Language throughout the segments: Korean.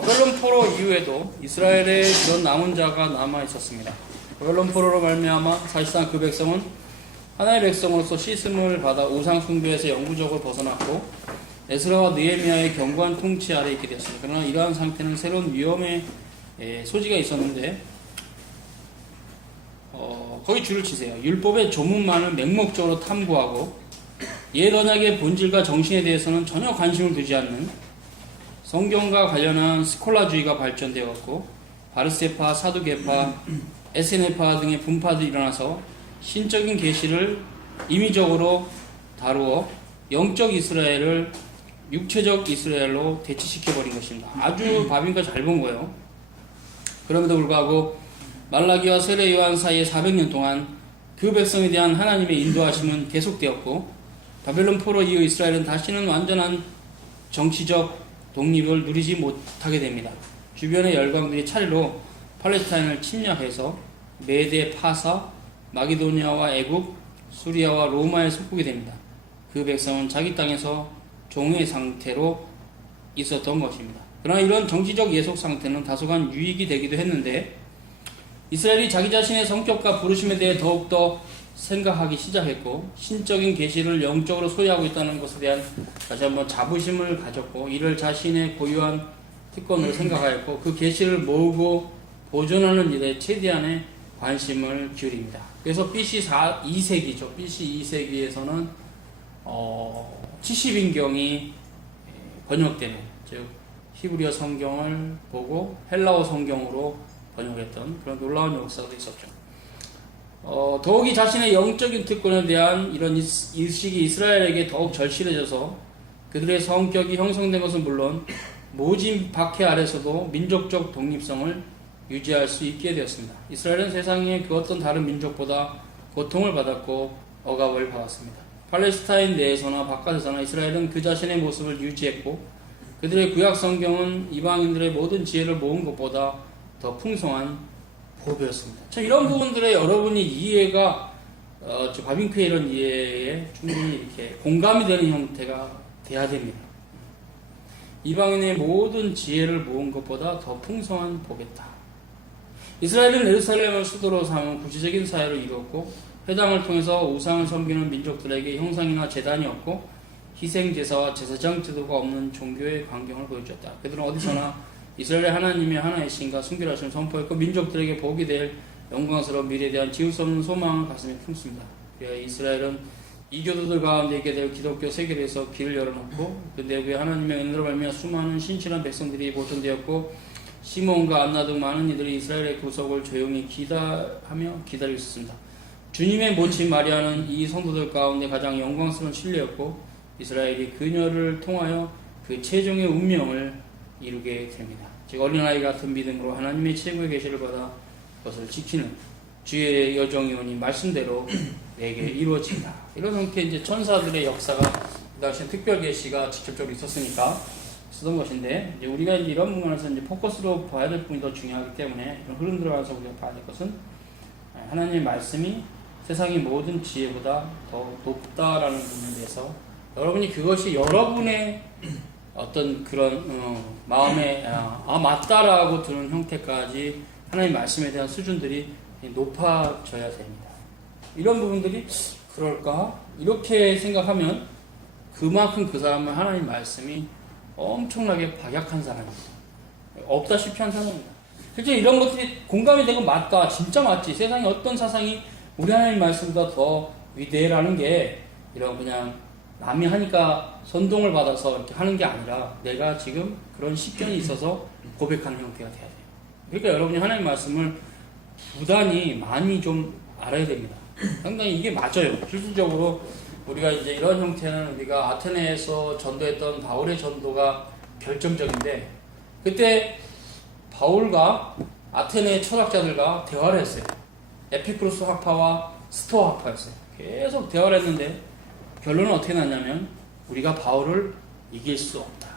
바벨론 포로 이후에도 이스라엘에 그런 남은 자가 남아 있었습니다. 바벨론 포로로 말미암아 사실상 그 백성은 하나의 백성으로서 씻음을 받아 우상 숭배에서 영구적으로 벗어났고 에스라와 느헤미야의 견고한 통치 아래 있게 되었습니다. 그러나 이러한 상태는 새로운 위험의 소지가 있었는데 거기 줄을 치세요. 율법의 조문만을 맹목적으로 탐구하고 옛 언약의 본질과 정신에 대해서는 전혀 관심을 두지 않는 성경과 관련한 스콜라주의가 발전되었고 바르세파, 사두개파, 에세네파 등의 분파들이 일어나서 신적인 계시를 임의적으로 다루어 영적 이스라엘을 육체적 이스라엘로 대치시켜버린 것입니다. 아주 바빈과 잘 본 거예요. 그럼에도 불구하고 말라기와 세례 요한 사이에 400년 동안 그 백성에 대한 하나님의 인도하심은 계속되었고 바벨론 포로 이후 이스라엘은 다시는 완전한 정치적 독립을 누리지 못하게 됩니다. 주변의 열강들이 차례로 팔레스타인을 침략해서 메대, 파사, 마게도니아와 애굽, 수리아와 로마에 속국이 됩니다. 그 백성은 자기 땅에서 종의 상태로 있었던 것입니다. 그러나 이런 정치적 예속 상태는 다소간 유익이 되기도 했는데 이스라엘이 자기 자신의 성격과 부르심에 대해 더욱더 생각하기 시작했고 신적인 계시를 영적으로 소유하고 있다는 것에 대한 다시 한번 자부심을 가졌고 이를 자신의 고유한 특권으로 생각하였고 그 계시를 모으고 보존하는 일에 최대한의 관심을 기울입니다. 그래서 BC 2세기죠. BC 2세기에서는 70인경이 번역되는 즉 히브리어 성경을 보고 헬라어 성경으로 번역했던 그런 놀라운 역사가 있었죠. 더욱이 자신의 영적인 특권에 대한 이런 일식이 이스라엘에게 더욱 절실해져서 그들의 성격이 형성된 것은 물론 모진 박해 아래서도 민족적 독립성을 유지할 수 있게 되었습니다. 이스라엘은 세상의 그 어떤 다른 민족보다 고통을 받았고 억압을 받았습니다. 팔레스타인 내에서나 바깥에서나 이스라엘은 그 자신의 모습을 유지했고 그들의 구약 성경은 이방인들의 모든 지혜를 모은 것보다 더 풍성한 보배였습니다. 참 이런 부분들에 여러분이 이해가 바빙크의 이런 이해에 충분히 이렇게 공감이 되는 형태가 돼야 됩니다. 이방인의 모든 지혜를 모은 것보다 더 풍성한 보배다. 이스라엘은 예루살렘을 수도로 삼은 구체적인 사회를 이루었고 회당을 통해서 우상을 섬기는 민족들에게 형상이나 제단이 없고 희생제사와 제사장 제도가 없는 종교의 광경을 보여주었다. 그들은 어디서나 이스라엘의 하나님의 하나의 신과 순결하심을 선포했고 민족들에게 복이 될 영광스러운 미래에 대한 지울 수 없는 소망을 가슴에 품습니다. 이스라엘은 이교도들 가운데 있게 될 기독교 세계에서 길을 열어놓고 그 내부에 하나님의 은혜로 말미암아 수많은 신실한 백성들이 보존되었고 시몬과 안나 등 많은 이들이 이스라엘의 구속을 조용히 기다하며 기다리고 있었습니다. 주님의 모친 마리아는 이 성도들 가운데 가장 영광스러운 신뢰였고 이스라엘이 그녀를 통하여 그 최종의 운명을 이루게 됩니다. 즉 어린아이 같은 믿음으로 하나님의 최고의 계시를 받아 그것을 지키는 주의 여정이오니 말씀대로 내게 이루어진다. 이런 형태의 이제 천사들의 역사가 그 당시에 특별 계시가 직접적으로 있었으니까 쓰던 것인데 이제 우리가 이제 이런 부분에서 이제 포커스로 봐야 될 부분이 더 중요하기 때문에 이런 흐름 들어가서 우리가 봐야 될 것은 하나님의 말씀이 세상의 모든 지혜보다 더 높다라는 부분에 대해서 여러분이 그것이 여러분의 어떤 그런 마음에 맞다라고 드는 형태까지 하나님 말씀에 대한 수준들이 높아져야 됩니다. 이런 부분들이 그럴까? 이렇게 생각하면 그만큼 그 사람은 하나님 말씀이 엄청나게 박약한 사람입니다. 없다시피 한 사람입니다. 실제 이런 것들이 공감이 되고 맞다. 진짜 맞지. 세상에 어떤 사상이 우리 하나님 말씀보다 더 위대라는 게 이런 그냥 남이 하니까 선동을 받아서 이렇게 하는 게 아니라 내가 지금 그런 식견이 있어서 고백하는 형태가 돼야 돼요. 그러니까 여러분이 하나님 말씀을 부단히 많이 좀 알아야 됩니다. 상당히 이게 맞아요. 실질적으로 우리가 이제 이런 형태는 우리가 아테네에서 전도했던 바울의 전도가 결정적인데 그때 바울과 아테네 철학자들과 대화를 했어요. 에피쿠로스 학파와 스토아 학파였어요. 계속 대화를 했는데 결론은 어떻게 났냐면 우리가 바울을 이길 수 없다.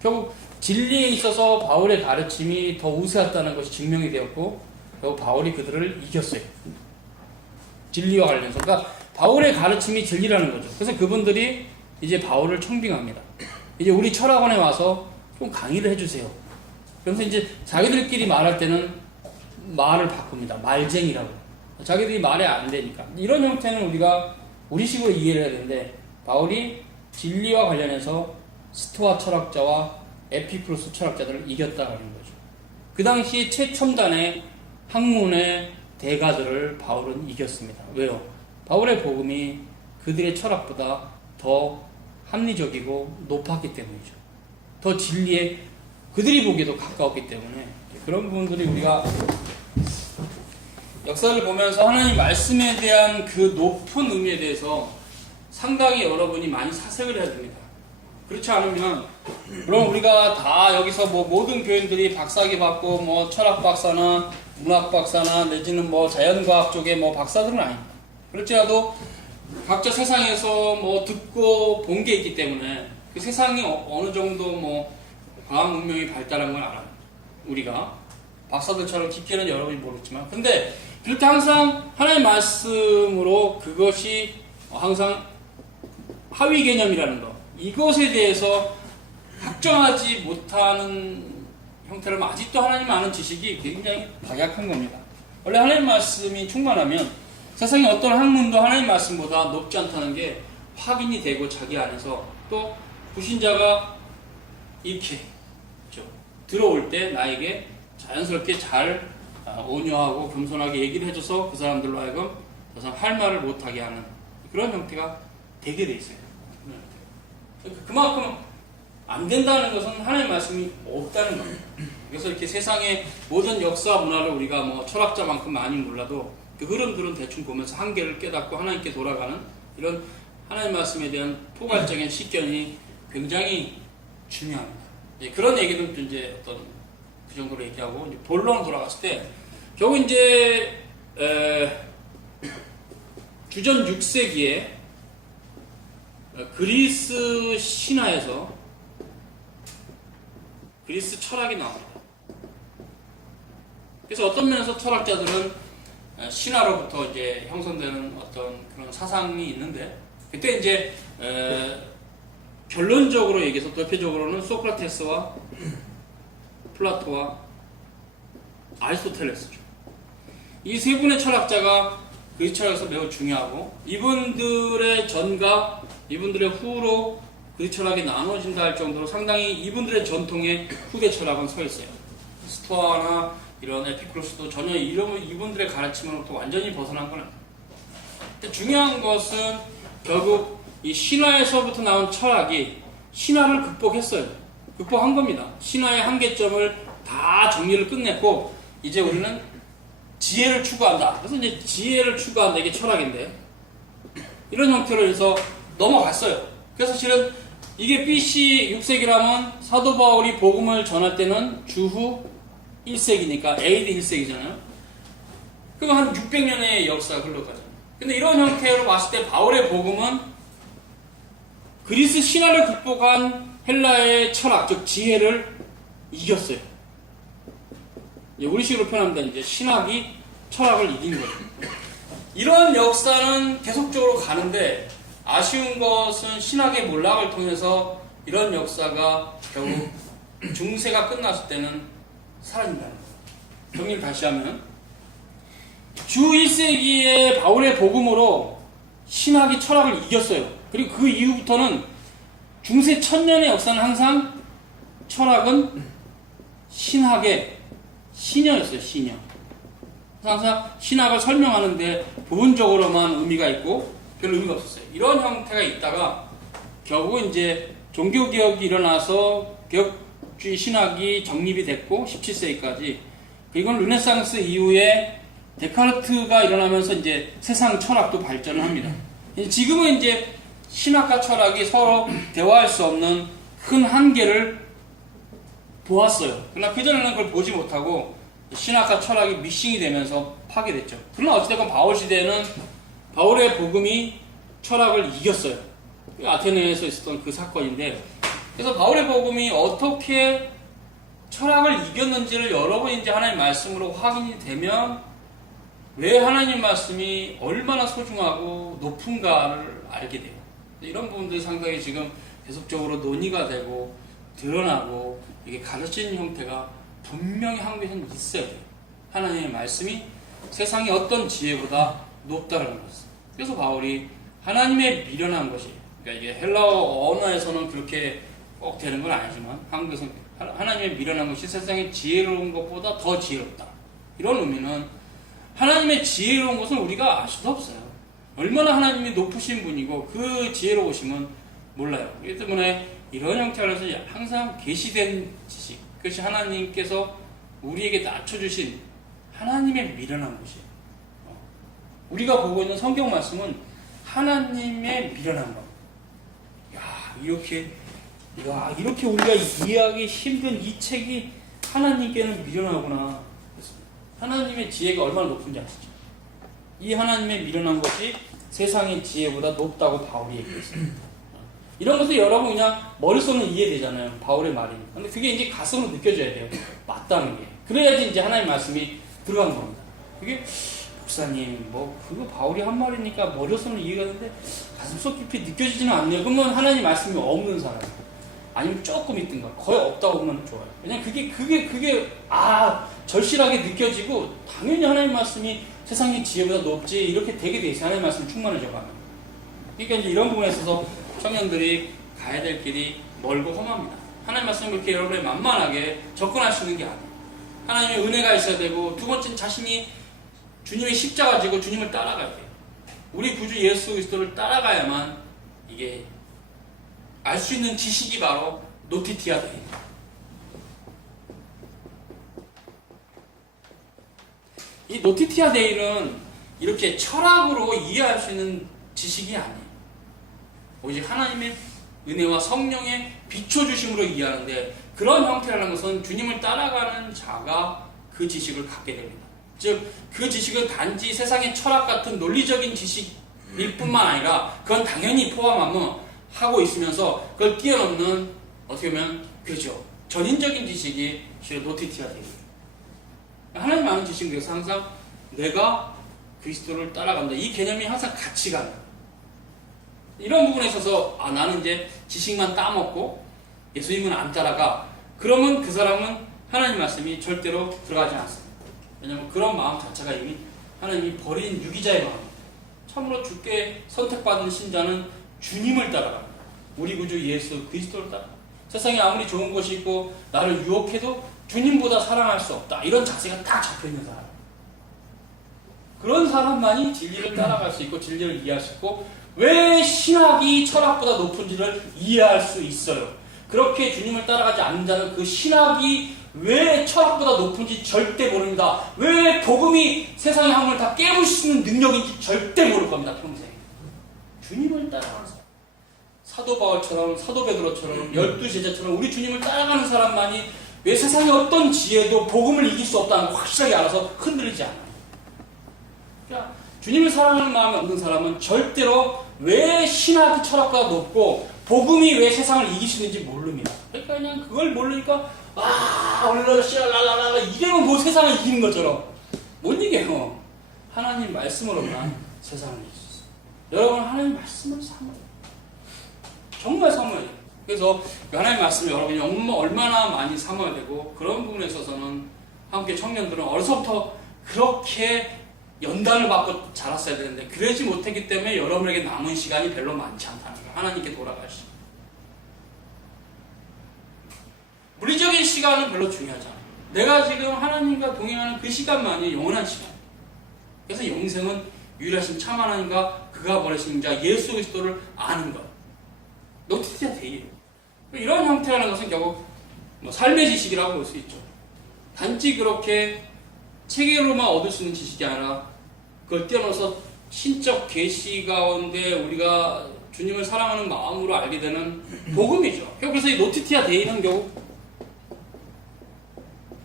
결국 진리에 있어서 바울의 가르침이 더 우세했다는 것이 증명이 되었고 결국 바울이 그들을 이겼어요. 진리와 관련해서. 그러니까 바울의 가르침이 진리라는 거죠. 그래서 그분들이 이제 바울을 청빙합니다. 이제 우리 철학원에 와서 좀 강의를 해주세요. 그래서 이제 자기들끼리 말할 때는 말을 바꿉니다. 말쟁이라고. 자기들이 말이 안 되니까. 이런 형태는 우리가 우리식으로 이해를 해야 되는데, 바울이 진리와 관련해서 스토아 철학자와 에피쿠로스 철학자들을 이겼다는 거죠. 그 당시 최첨단의 학문의 대가들을 바울은 이겼습니다. 왜요? 바울의 복음이 그들의 철학보다 더 합리적이고 높았기 때문이죠. 더 진리에 그들이 보기에도 가까웠기 때문에 그런 부분들이 우리가 역사를 보면서 하나님 말씀에 대한 그 높은 의미에 대해서 상당히 여러분이 많이 사색을 해야 됩니다. 그렇지 않으면 그럼 우리가 다 여기서 뭐 모든 교인들이 박사학위 받고 뭐 철학 박사나 문학 박사나 내지는 뭐 자연과학 쪽에 뭐 박사들은 아닙니다. 그렇지라도 각자 세상에서 뭐 듣고 본 게 있기 때문에 그 세상이 어느 정도 뭐 과학 문명이 발달한 걸 알아요. 우리가 박사들처럼 깊게는 여러분이 모르지만, 근데 그럴 때 항상 하나님의 말씀으로 그것이 항상 하위 개념이라는 거, 이것에 대해서 확정하지 못하는 형태를 아직도 하나님 아는 지식이 굉장히 박약한 겁니다. 원래 하나님 말씀이 충만하면 세상의 어떤 학문도 하나님 말씀보다 높지 않다는 게 확인이 되고, 자기 안에서 또 불신자가 이렇게 들어올 때 나에게 자연스럽게 잘 온유하고 겸손하게 얘기를 해줘서 그 사람들로 하여금 더 이상 할 말을 못하게 하는 그런 형태가 되게 돼 있어요. 그만큼 안 된다는 것은 하나님의 말씀이 없다는 거예요. 그래서 이렇게 세상의 모든 역사 문화를 우리가 뭐 철학자만큼 많이 몰라도 그 흐름들은 대충 보면서 한계를 깨닫고 하나님께 돌아가는 이런 하나님 말씀에 대한 포괄적인 식견이 굉장히 중요합니다. 그런 얘기는 이제 어떤 그 정도로 얘기하고 이제 본론으로 돌아갔을 때 결국 이제 주전 6세기에 그리스 신화에서 그리스 철학이 나옵니다. 그래서 어떤 면에서 철학자들은 신화로부터 이제 형성되는 어떤 그런 사상이 있는데, 그때 이제 결론적으로 얘기해서 대표적으로는 소크라테스와 플라토와 아리스토텔레스죠. 이 세 분의 철학자가 그리스 철학에서 매우 중요하고, 이분들의 전과 이분들의 후로 그리스 철학이 나눠진다 할 정도로 상당히 이분들의 전통에 후대 철학은 서 있어요. 스토아나 이런 에피쿠로스도 전혀 이분들의 가르침으로부터 완전히 벗어난 건 아니에요. 근데 중요한 것은 결국 이 신화에서부터 나온 철학이 신화를 극복했어요. 극복한 겁니다. 신화의 한계점을 다 정리를 끝냈고 이제 우리는 지혜를 추구한다. 그래서 이제 지혜를 추구한다. 이게 철학인데 이런 형태로 해서 넘어갔어요. 그래서 실은 이게 BC 6세기라면 사도 바울이 복음을 전할 때는 주후 1세기니까 AD 1세기잖아요. 그럼 한 600년의 역사가 흘러가잖아요. 근데 이런 형태로 봤을 때 바울의 복음은 그리스 신화를 극복한 헬라의 철학, 즉 지혜를 이겼어요. 우리식으로 표현하면 이제 신학이 철학을 이긴 거예요. 이런 역사는 계속적으로 가는데 아쉬운 것은 신학의 몰락을 통해서 이런 역사가 결국 중세가 끝났을 때는 사라진다는 거예요. 정리를 다시 하면 주 1세기의 바울의 복음으로 신학이 철학을 이겼어요. 그리고 그 이후부터는 중세 1000년의 역사는 항상 철학은 신학의 신여였어요. 신여. 항상 신학을 설명하는데 부분적으로만 의미가 있고 별로 의미가 없었어요. 이런 형태가 있다가 결국은 이제 종교개혁이 일어나서 개혁주의 신학이 정립이 됐고 17세기까지, 그리고 르네상스 이후에 데카르트가 일어나면서 이제 세상 철학도 발전을 합니다. 지금은 이제 신학과 철학이 서로 대화할 수 없는 큰 한계를 보았어요. 그러나 그전에는 그걸 보지 못하고 신학과 철학이 믹싱이 되면서 파괴됐죠. 그러나 어찌됐건 바울 시대에는 바울의 복음이 철학을 이겼어요. 아테네에서 있었던 그 사건인데, 그래서 바울의 복음이 어떻게 철학을 이겼는지를 여러 번 이제 하나님 말씀으로 확인이 되면 왜 하나님 말씀이 얼마나 소중하고 높은가를 알게 돼요. 이런 부분들이 상당히 지금 계속적으로 논의가 되고 드러나고 이게 가르치는 형태가 분명히 한국에서는 있어야 돼요. 하나님의 말씀이 세상의 어떤 지혜보다 높다는 것을. 그래서 바울이 하나님의 미련한 것이, 그러니까 이게 헬라어 언어에서는 그렇게 꼭 되는 건 아니지만 한국에서는 하나님의 미련한 것이 세상의 지혜로운 것보다 더 지혜롭다. 이런 의미는 하나님의 지혜로운 것은 우리가 알 수도 없어요. 얼마나 하나님이 높으신 분이고 그 지혜로우심은 몰라요. 그렇기 때문에 이런 형태로서 항상 계시된 지식, 그것이 하나님께서 우리에게 낮춰주신 하나님의 미련한 것이에요. 우리가 보고 있는 성경 말씀은 하나님의 미련한 것. 이렇게 우리가 이해하기 힘든 이 책이 하나님께는 미련하구나. 하나님의 지혜가 얼마나 높은지 아시죠? 이 하나님의 미련한 것이 세상의 지혜보다 높다고 바울이 얘기했어요. 이런 것도 여러분 그냥 머릿속으로 이해되잖아요. 바울의 말이니까. 근데 그게 이제 가슴으로 느껴져야 돼요. 맞다는 게. 그래야지 이제 하나님 말씀이 들어가는 겁니다. 그게 목사님, 그거 바울이 한 말이니까 머릿속으로 이해가 되는데 가슴속 깊이 느껴지지는 않네요. 그러면 하나님 말씀이 없는 사람. 아니면 조금 있든가 거의 없다고 보면 좋아요. 왜냐면 그게 절실하게 느껴지고 당연히 하나님 말씀이 세상의 지혜보다 높지 이렇게 되게 돼 있어요. 하나님 말씀 충만해져 가면. 그러니까 이제 이런 부분에 있어서 청년들이 가야 될 길이 멀고 험합니다. 하나님 말씀을 그렇게 여러분이 만만하게 접근할 수 있는 게 아니에요. 하나님의 은혜가 있어야 되고, 두 번째는 자신이 주님의 십자가 지고 주님을 따라가야 돼요. 우리 구주 예수 그리스도를 따라가야만 이게 알 수 있는 지식이 바로 노티티아 데이입니다. 이 노티티아 데이는 이렇게 철학으로 이해할 수 있는 지식이 아니에요. 오직 하나님의 은혜와 성령의 비춰주심으로 이해하는데, 그런 형태라는 것은 주님을 따라가는 자가 그 지식을 갖게 됩니다. 즉, 그 지식은 단지 세상의 철학 같은 논리적인 지식일 뿐만 아니라 그건 당연히 포함하고 있으면서 그걸 뛰어넘는, 어떻게 보면 그죠, 전인적인 지식이 실은 노티티아 데이입니다. 하나님 아는 지식은 그래서 항상 내가 그리스도를 따라간다, 이 개념이 항상 같이 가는, 이런 부분에 있어서 나는 이제 지식만 따먹고 예수님은 안 따라가, 그러면 그 사람은 하나님 말씀이 절대로 들어가지 않습니다. 왜냐하면 그런 마음 자체가 이미 하나님이 버린 유기자의 마음입니다. 참으로 주께 선택받은 신자는 주님을 따라갑니다. 우리 구주 예수 그리스도를 따라갑니다. 세상에 아무리 좋은 것이 있고 나를 유혹해도 주님보다 사랑할 수 없다, 이런 자세가 딱 잡혀있는 사람, 그런 사람만이 진리를 따라갈 수 있고 진리를 이해할 수 있고, 왜 신학이 철학보다 높은지를 이해할 수 있어요. 그렇게 주님을 따라가지 않는 자는 그 신학이 왜 철학보다 높은지 절대 모릅니다. 왜 복음이 세상의 학문을 다 깨물 수 있는 능력인지 절대 모를 겁니다. 평생. 주님을 따라가는 사람, 사도 바울처럼, 사도 베드로처럼, 12제자처럼 우리 주님을 따라가는 사람만이 왜 세상의 어떤 지혜도 복음을 이길 수 없다는 걸 확실하게 알아서 흔들리지 않아요. 그러니까 주님을 사랑하는 마음이 없는 사람은 절대로 왜 신학이 철학보다 높고 복음이 왜 세상을 이길 수 있는지 모릅니다. 그러니까 그냥 그걸 모르니까 오늘날 씨랄랄랄라 이게면 뭐 세상을 이기는 것처럼 못 이겨요. 하나님 말씀으로만 세상을 이길 수 있어요. 여러분, 하나님 말씀을 삼아요. 정말 삼아야 돼요. 그래서 하나님 말씀을 여러분이 얼마나 많이 삼아야 되고, 그런 부분에 있어서는 함께 청년들은 어려서부터 그렇게 연단을 받고 자랐어야 되는데 그러지 못했기 때문에 여러분에게 남은 시간이 별로 많지 않다는 거예요. 하나님께 돌아가시고 물리적인 시간은 별로 중요하지 않아요. 내가 지금 하나님과 동행하는 그 시간만이 영원한 시간이에요. 그래서 영생은 유일하신 참 하나님과 그가 보내신 자 예수 그리스도를 아는 것, 노티티아 데이예요. 이런 형태라는 것은 결국 삶의 지식이라고 볼 수 있죠. 단지 그렇게 체계로만 얻을 수 있는 지식이 아니라 그걸 뛰어넘어서 신적 계시 가운데 우리가 주님을 사랑하는 마음으로 알게 되는 복음이죠. 그래서 이 노티티아 데이는 결국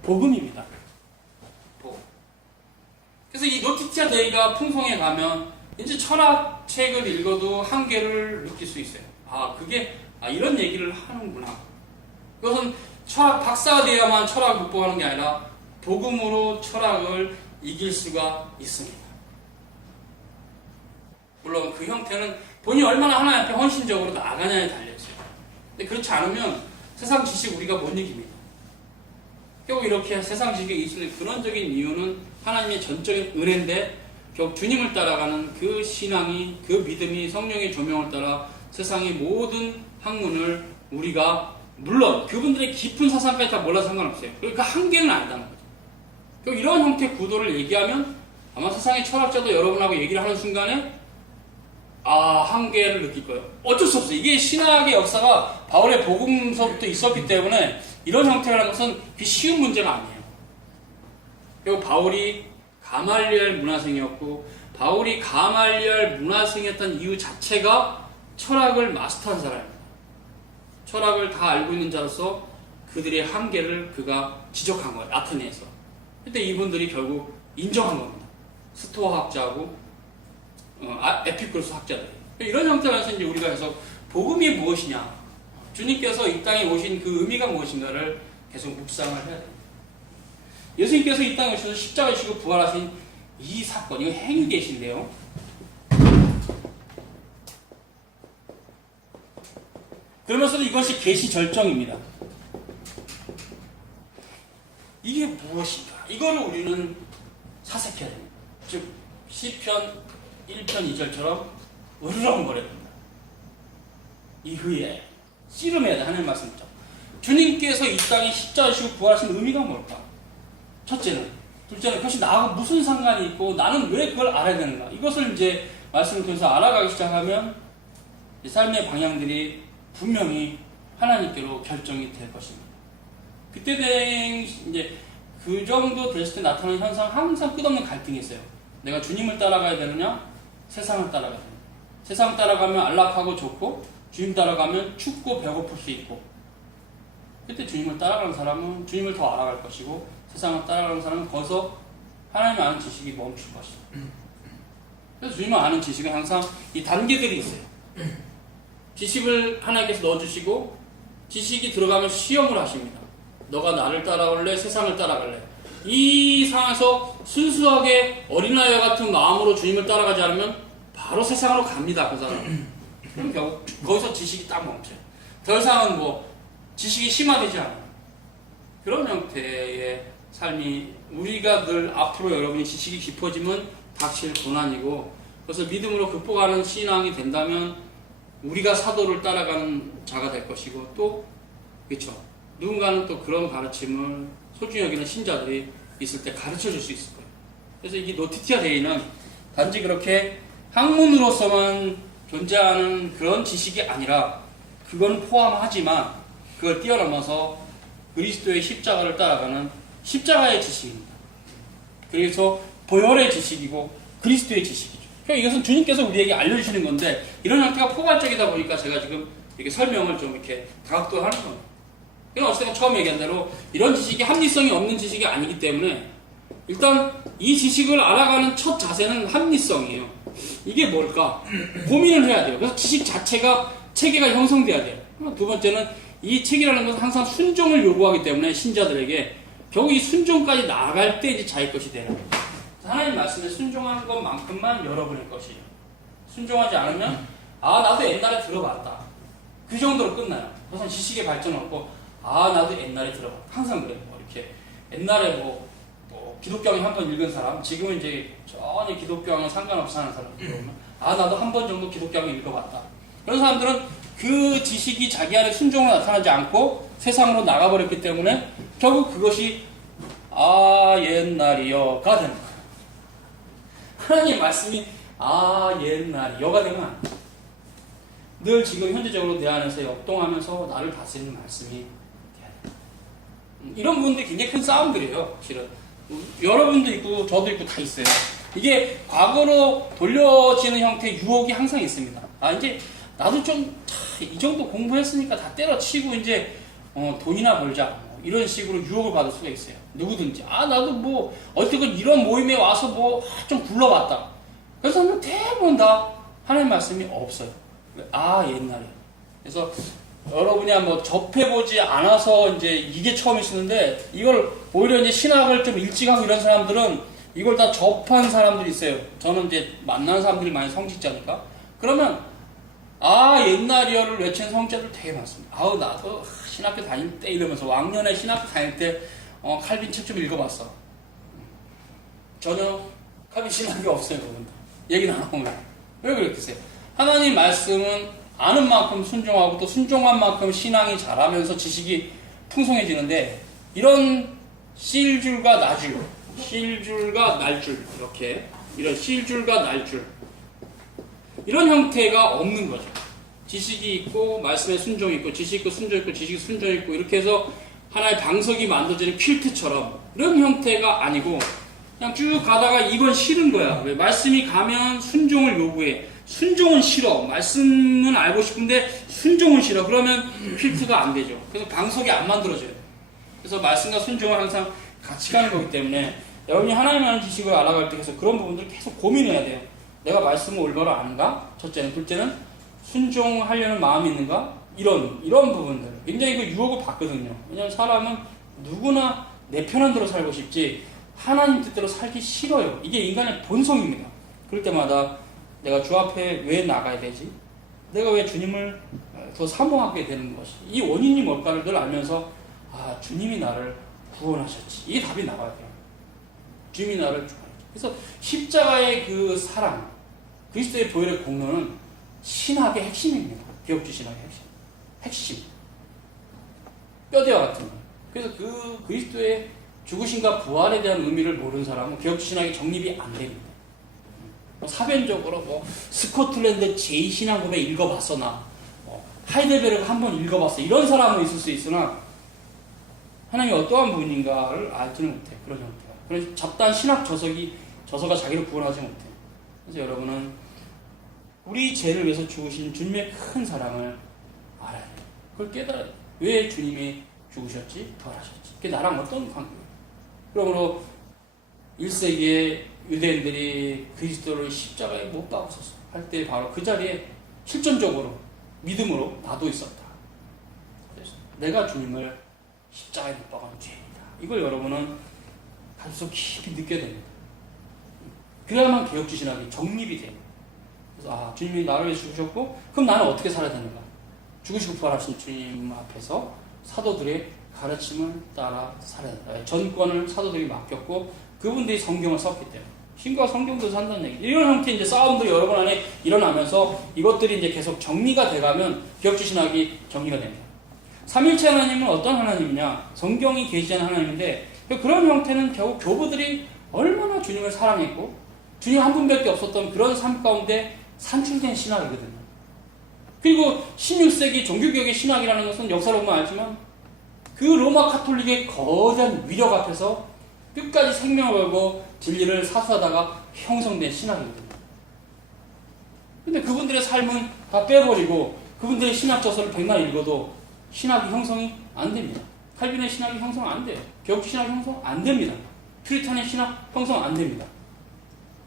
복음입니다. 복음. 그래서 이 노티티아 데이가 풍성해 가면 이제 철학책을 읽어도 한계를 느낄 수 있어요. 그게 이런 얘기를 하는구나. 그것은 철학 박사가 돼야만 철학을 극복하는 게 아니라 복음으로 철학을 이길 수가 있습니다. 물론 그 형태는 본인이 얼마나 하나님 앞에 헌신적으로 나아가냐에 달려있어요. 근데 그렇지 않으면 세상 지식 우리가 못 이깁니다. 결국 이렇게 세상 지식에 있을 근원적인 이유는 하나님의 전적인 은혜인데 결국 주님을 따라가는 그 신앙이, 그 믿음이 성령의 조명을 따라 세상의 모든 학문을 우리가 물론 그분들의 깊은 사상까지 다 몰라서 상관없어요. 그러니까 한계는 안다는 거죠. 결국 이런 형태의 구도를 얘기하면 아마 세상의 철학자도 여러분하고 얘기를 하는 순간에 한계를 느낄 거예요. 어쩔 수 없어요. 이게 신학의 역사가 바울의 복음서부터 있었기 때문에 이런 형태라는 것은 쉬운 문제가 아니에요. 그리고 바울이 가말리엘 문화생이었고 바울이 가말리엘 문화생이었던 이유 자체가 철학을 마스터한 사람입니다. 철학을 다 알고 있는 자로서 그들의 한계를 그가 지적한 거예요. 아테네에서. 그때 이분들이 결국 인정한 겁니다. 스토아 학자하고 에피쿠로스 학자들. 이런 형태라서 이제 우리가 해서 복음이 무엇이냐, 주님께서 이 땅에 오신 그 의미가 무엇인가를 계속 묵상을 해야 됩니다. 예수님께서 이 땅에 오셔서 십자가에 지시고 부활하신 이 사건, 이거 행위 계신데요. 그러면서도 이것이 계시 절정입니다. 이게 무엇인가? 이거를 우리는 사색해야 됩니다. 즉 시편 1편 2절처럼 으르렁거려야 됩니다. 이후에 씨름해야 돼. 하나님 말씀이죠. 주님께서 이 땅에 십자가에 지시고 부활하신 의미가 뭘까? 첫째는. 둘째는 그것이 나하고 무슨 상관이 있고 나는 왜 그걸 알아야 되는가? 이것을 이제 말씀을 통해서 알아가기 시작하면 삶의 방향들이 분명히 하나님께로 결정이 될 것입니다. 그때 이제 그 정도 됐을 때 나타나는 현상, 항상 끝없는 갈등이 있어요. 내가 주님을 따라가야 되느냐, 세상을 따라가야 되느냐. 세상 따라가면 안락하고 좋고, 주님 따라가면 춥고 배고플 수 있고. 그때 주님을 따라가는 사람은 주님을 더 알아갈 것이고, 세상을 따라가는 사람은 거기서 하나님을 아는 지식이 멈출 것입니다. 그래서 주님을 아는 지식은 항상 이 단계들이 있어요. 지식을 하나님께서 넣어주시고 지식이 들어가면 시험을 하십니다. 너가 나를 따라올래? 세상을 따라갈래? 이 상황에서 순수하게 어린아이와 같은 마음으로 주님을 따라가지 않으면 바로 세상으로 갑니다. 그 사람. 그럼 결국 거기서 지식이 딱 멈춰요. 더 이상은 지식이 심화되지 않아요. 그런 형태의 삶이 우리가 늘 앞으로 여러분이 지식이 깊어지면 닥칠 고난이고 그래서 믿음으로 극복하는 신앙이 된다면 우리가 사도를 따라가는 자가 될 것이고 또 그렇죠. 누군가는 또 그런 가르침을 소중히 여기는 신자들이 있을 때 가르쳐 줄 수 있을 거예요. 그래서 이 노티티아 데이는 단지 그렇게 학문으로서만 존재하는 그런 지식이 아니라 그건 포함하지만 그걸 뛰어넘어서 그리스도의 십자가를 따라가는 십자가의 지식입니다. 그래서 보혈의 지식이고 그리스도의 지식이죠. 그러니까 이것은 주님께서 우리에게 알려주시는 건데 이런 형태가 포괄적이다 보니까 제가 지금 이렇게 설명을 좀 이렇게 다각도로 하는 겁니다. 그러니까 어쨌든 처음 얘기한 대로 이런 지식이 합리성이 없는 지식이 아니기 때문에 일단 이 지식을 알아가는 첫 자세는 합리성이에요. 이게 뭘까? 고민을 해야 돼요. 그래서 지식 자체가 체계가 형성돼야 돼요. 두 번째는 이 체계라는 것은 항상 순종을 요구하기 때문에 신자들에게 결국 이 순종까지 나아갈 때 이제 자기 것이 되는 거예요. 하나님 말씀에 순종한 것만큼만 여러분의 것이에요. 순종하지 않으면 나도 옛날에 들어봤다. 그 정도로 끝나요. 그래서 지식의 발전 없고 나도 옛날에 들어봤다. 항상 그래요. 이렇게 옛날에 기독교왕이 한 번 읽은 사람 지금은 이제 전혀 기독교왕에 상관없이 하는 사람 그러면 나도 한 번 정도 기독교왕을 읽어봤다. 그런 사람들은 그 지식이 자기 안에 순종으로 나타나지 않고 세상으로 나가버렸기 때문에 결국 그것이 옛날이여가 되는 거예요. 하나님 말씀이 옛날이여가 되면 안 돼요. 늘 지금 현재적으로 내 안에서 역동하면서 나를 다스리는 말씀이 돼야 돼요. 이런 부분들이 굉장히 큰 싸움들이에요. 실은 여러분도 있고 저도 있고 다 있어요. 이게 과거로 돌려지는 형태의 유혹이 항상 있습니다. 이제 나도 좀 이 정도 공부했으니까 다 때려치고 이제 돈이나 벌자 이런 식으로 유혹을 받을 수가 있어요. 누구든지 나도 어쨌든 이런 모임에 와서 좀 굴러봤다. 그래서 대부분 다 하나님 말씀이 없어요. 옛날에. 그래서 여러분이 접해보지 않아서 이제 이게 처음이시는데 이걸 오히려 이제 신학을 좀 일찍 하고 이런 사람들은 이걸 다 접한 사람들이 있어요. 저는 이제 만나는 사람들이 많이 성직자니까. 그러면 옛날이여를 외치는 성직자들 되게 많습니다. 나도 신학교 다닐 때 이러면서 왕년에 신학교 다닐 때 칼빈 책 좀 읽어봤어. 전혀 칼빈 신학이 없어요. 그분들. 얘기는 안 하고 왜 그렇겠어요? 하나님 말씀은 아는 만큼 순종하고 또 순종한 만큼 신앙이 자라면서 지식이 풍성해지는데 이런 씨줄과 나줄, 씨줄과 날줄 이렇게 이런 씨줄과 날줄 이런 형태가 없는 거죠. 지식이 있고 말씀에 순종이 있고 지식 있고 순종 있고 지식이 순종 있고 이렇게 해서 하나의 방석이 만들어지는 퀼트처럼 이런 형태가 아니고 그냥 쭉 가다가 이건 싫은 거야. 왜? 말씀이 가면 순종을 요구해. 순종은 싫어. 말씀은 알고 싶은데 순종은 싫어. 그러면 퀼트가 안 되죠. 그래서 방석이 안 만들어져요. 그래서 말씀과 순종을 항상 같이 가는 거기 때문에 여러분이 하나님에 대한 지식을 알아갈 때 계속 그런 부분들을 계속 고민해야 돼요. 내가 말씀을 올바로 아는가? 첫째는. 둘째는 순종하려는 마음이 있는가? 이런 부분들. 굉장히 그 유혹을 받거든요. 왜냐하면 사람은 누구나 내 편한 대로 살고 싶지 하나님 뜻대로 살기 싫어요. 이게 인간의 본성입니다. 그럴 때마다 내가 주 앞에 왜 나가야 되지? 내가 왜 주님을 더 사모하게 되는 것이? 이 원인이 뭘까를 늘 알면서 주님이 나를 구원하셨지. 이게 답이 나와야 돼요. 주님이 나를 구원하셨지. 그래서 십자가의 그 사랑, 그리스도의 보혈의 공로는 신학의 핵심입니다. 기독교 신학의 핵심. 뼈대와 같은 거. 그래서 그 그리스도의 죽으심과 부활에 대한 의미를 모르는 사람은 기독교 신학이 정립이 안 됩니다. 사변적으로 스코틀랜드 제2신앙고백 읽어봤어 나. 하이델베르크 한번 읽어봤어. 이런 사람은 있을 수 있으나 하나님이 어떠한 분인가를 알지는 못해. 그런 형태가. 그래서 잡다한 신학 저서가 자기를 구원하지 못해. 그래서 여러분은 우리 죄를 위해서 죽으신 주님의 큰 사랑을 알아야 돼요. 그걸 깨달아야 돼요. 왜 주님이 죽으셨지? 부활하셨지? 그게 나랑 어떤 관계예요? 그러므로 1세기에 유대인들이 그리스도를 십자가에 못 박았었어. 할 때 바로 그 자리에 실존적으로 믿음으로 나도 있었다. 그래서 내가 주님을 십자가에 못 박은 죄입니다. 이걸 여러분은 가슴속 깊이 느껴야 됩니다. 그래야만 개혁주 신학이 정립이 돼요. 그래서 주님이 나를 위해 죽으셨고 그럼 나는 어떻게 살아야 되는가? 죽으시고 부활하신 주님 앞에서 사도들의 가르침을 따라 살아야 된다. 전권을 사도들이 맡겼고 그분들이 성경을 썼기 때문에 신과 성경도 산다는 얘기. 이런 형태의 이제 싸움도 여러 번 안에 일어나면서 이것들이 이제 계속 정리가 돼가면 기독교 신학이 정리가 됩니다. 삼일체 하나님은 어떤 하나님이냐? 성경이 계시한 하나님인데 그런 형태는 결국 교부들이 얼마나 주님을 사랑했고 주님 한 분밖에 없었던 그런 삶 가운데 산출된 신학이거든요. 그리고 16세기 종교개혁의 신학이라는 것은 역사로 보면 알지만 그 로마 카톨릭의 거대한 위력 앞에서 끝까지 생명을 걸고 진리를 사수하다가 형성된 신학이거든요. 근데 그분들의 삶은 다 빼버리고 그분들의 신학 저서를 100만 읽어도 신학이 형성이 안 됩니다. 칼빈의 신학이 형성 안 돼요. 개혁주 신학이 형성 안 됩니다. 퓨리탄의 신학 형성 안 됩니다.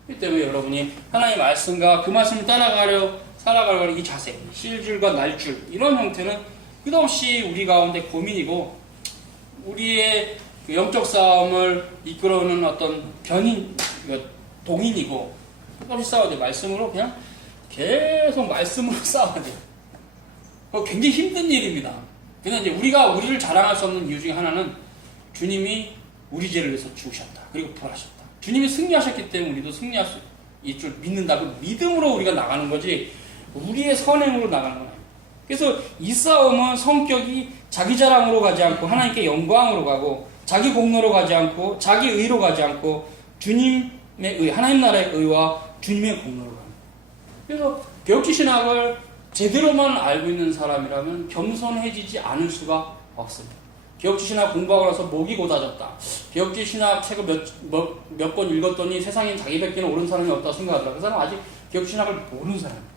그렇기 때문에 여러분이 하나님의 말씀과 그 말씀을 살아가려는 이 자세, 실줄과 날줄 이런 형태는 끝없이 우리 가운데 고민이고 우리의 그 영적 싸움을 이끌어오는 어떤 동인이고 끝없이 싸워야 돼. 말씀으로 그냥 계속 말씀으로 싸워야 돼. 그거 굉장히 힘든 일입니다. 그냥 이제 우리를 자랑할 수 없는 이유 중에 하나는 주님이 우리 죄를 위해서 죽으셨다. 그리고 부활하셨다. 주님이 승리하셨기 때문에 우리도 승리할 수 있을 줄 믿는다. 그 믿음으로 우리가 나가는 거지 우리의 선행으로 나가는 건 아니에요. 그래서 이 싸움은 성격이 자기 자랑으로 가지 않고 하나님께 영광으로 가고 자기 공로로 가지 않고 자기 의로 가지 않고 주님의 의, 하나님 나라의 의와 주님의 공로로 가는 거예요. 그래서 개혁주 신학을 제대로만 알고 있는 사람이라면 겸손해지지 않을 수가 없습니다. 개혁주 신학 공부하고 나서 목이 고다졌다. 개혁주 신학 책을 몇 번 읽었더니 세상에 자기밖에 옳은 사람이 없다고 생각하더라. 그 사람은 아직 개혁주 신학을 모르는 사람이에요.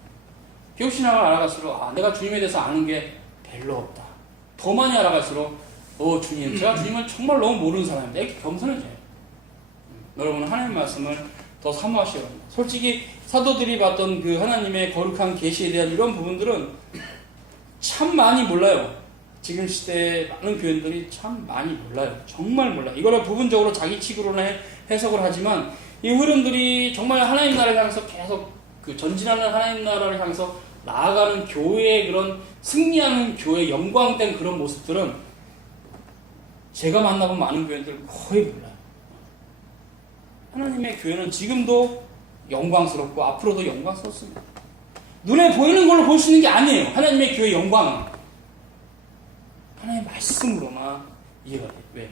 개혁주 신학을 알아갈수록 내가 주님에 대해서 아는 게 별로 없다. 더 많이 알아갈수록 주님, 제가 주님을 정말 너무 모르는 사람인데 이렇게 겸손해져요. 여러분은 하나님의 말씀을 더 사모하셔야 합니다. 솔직히 사도들이 봤던 그 하나님의 거룩한 계시에 대한 이런 부분들은 참 많이 몰라요. 지금 시대에 많은 교인들이 참 많이 몰라요. 정말 몰라요. 이거를 부분적으로 자기 칙으로는 해석을 하지만 이 흐름들이 정말 하나님 나라를 향해서 계속 그 전진하는 하나님 나라를 향해서 나아가는 교회의 그런 승리하는 교회 영광된 그런 모습들은 제가 만나본 많은 교회들 거의 몰라요. 하나님의 교회는 지금도 영광스럽고 앞으로도 영광스럽습니다. 눈에 보이는 걸로 볼 수 있는 게 아니에요. 하나님의 교회의 영광은 하나님의 말씀으로만 이해가 돼요. 왜?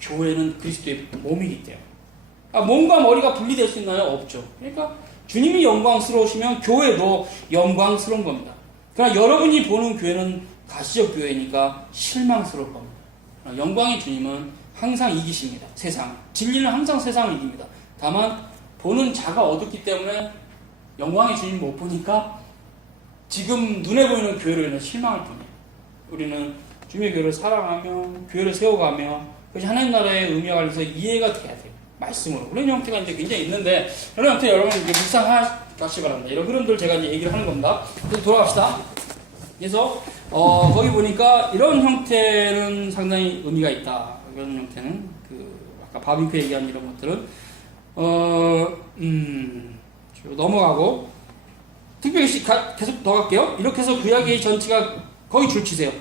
교회는 그리스도의 몸이기 때문에. 몸과 머리가 분리될 수 있나요? 없죠. 그러니까 주님이 영광스러우시면 교회도 영광스러운 겁니다. 그러나 여러분이 보는 교회는 가시적 교회니까 실망스러울 겁니다. 영광의 주님은 항상 이기십니다. 세상. 진리는 항상 세상을 이깁니다. 다만 보는 자가 어둡기 때문에 영광의 주님 못 보니까 지금 눈에 보이는 교회로 인해 실망할 뿐이에요. 우리는 주님의 교회를 사랑하며 교회를 세워가며 그것이 하나님 나라의 의미와 관련해서 이해가 돼야 돼요. 말씀으로. 그런 형태가 이제 굉장히 있는데, 그런 형태 여러분 이제 묵상하시기 바랍니다. 이런 흐름들 제가 이제 얘기를 하는 겁니다. 그래서 돌아갑시다. 그래서, 거기 보니까 이런 형태는 상당히 의미가 있다. 이런 형태는, 아까 바비큐 얘기한 이런 것들은, 넘어가고, 특별히 계속 더 갈게요. 이렇게 해서 구약의 전체가 거의 줄치세요.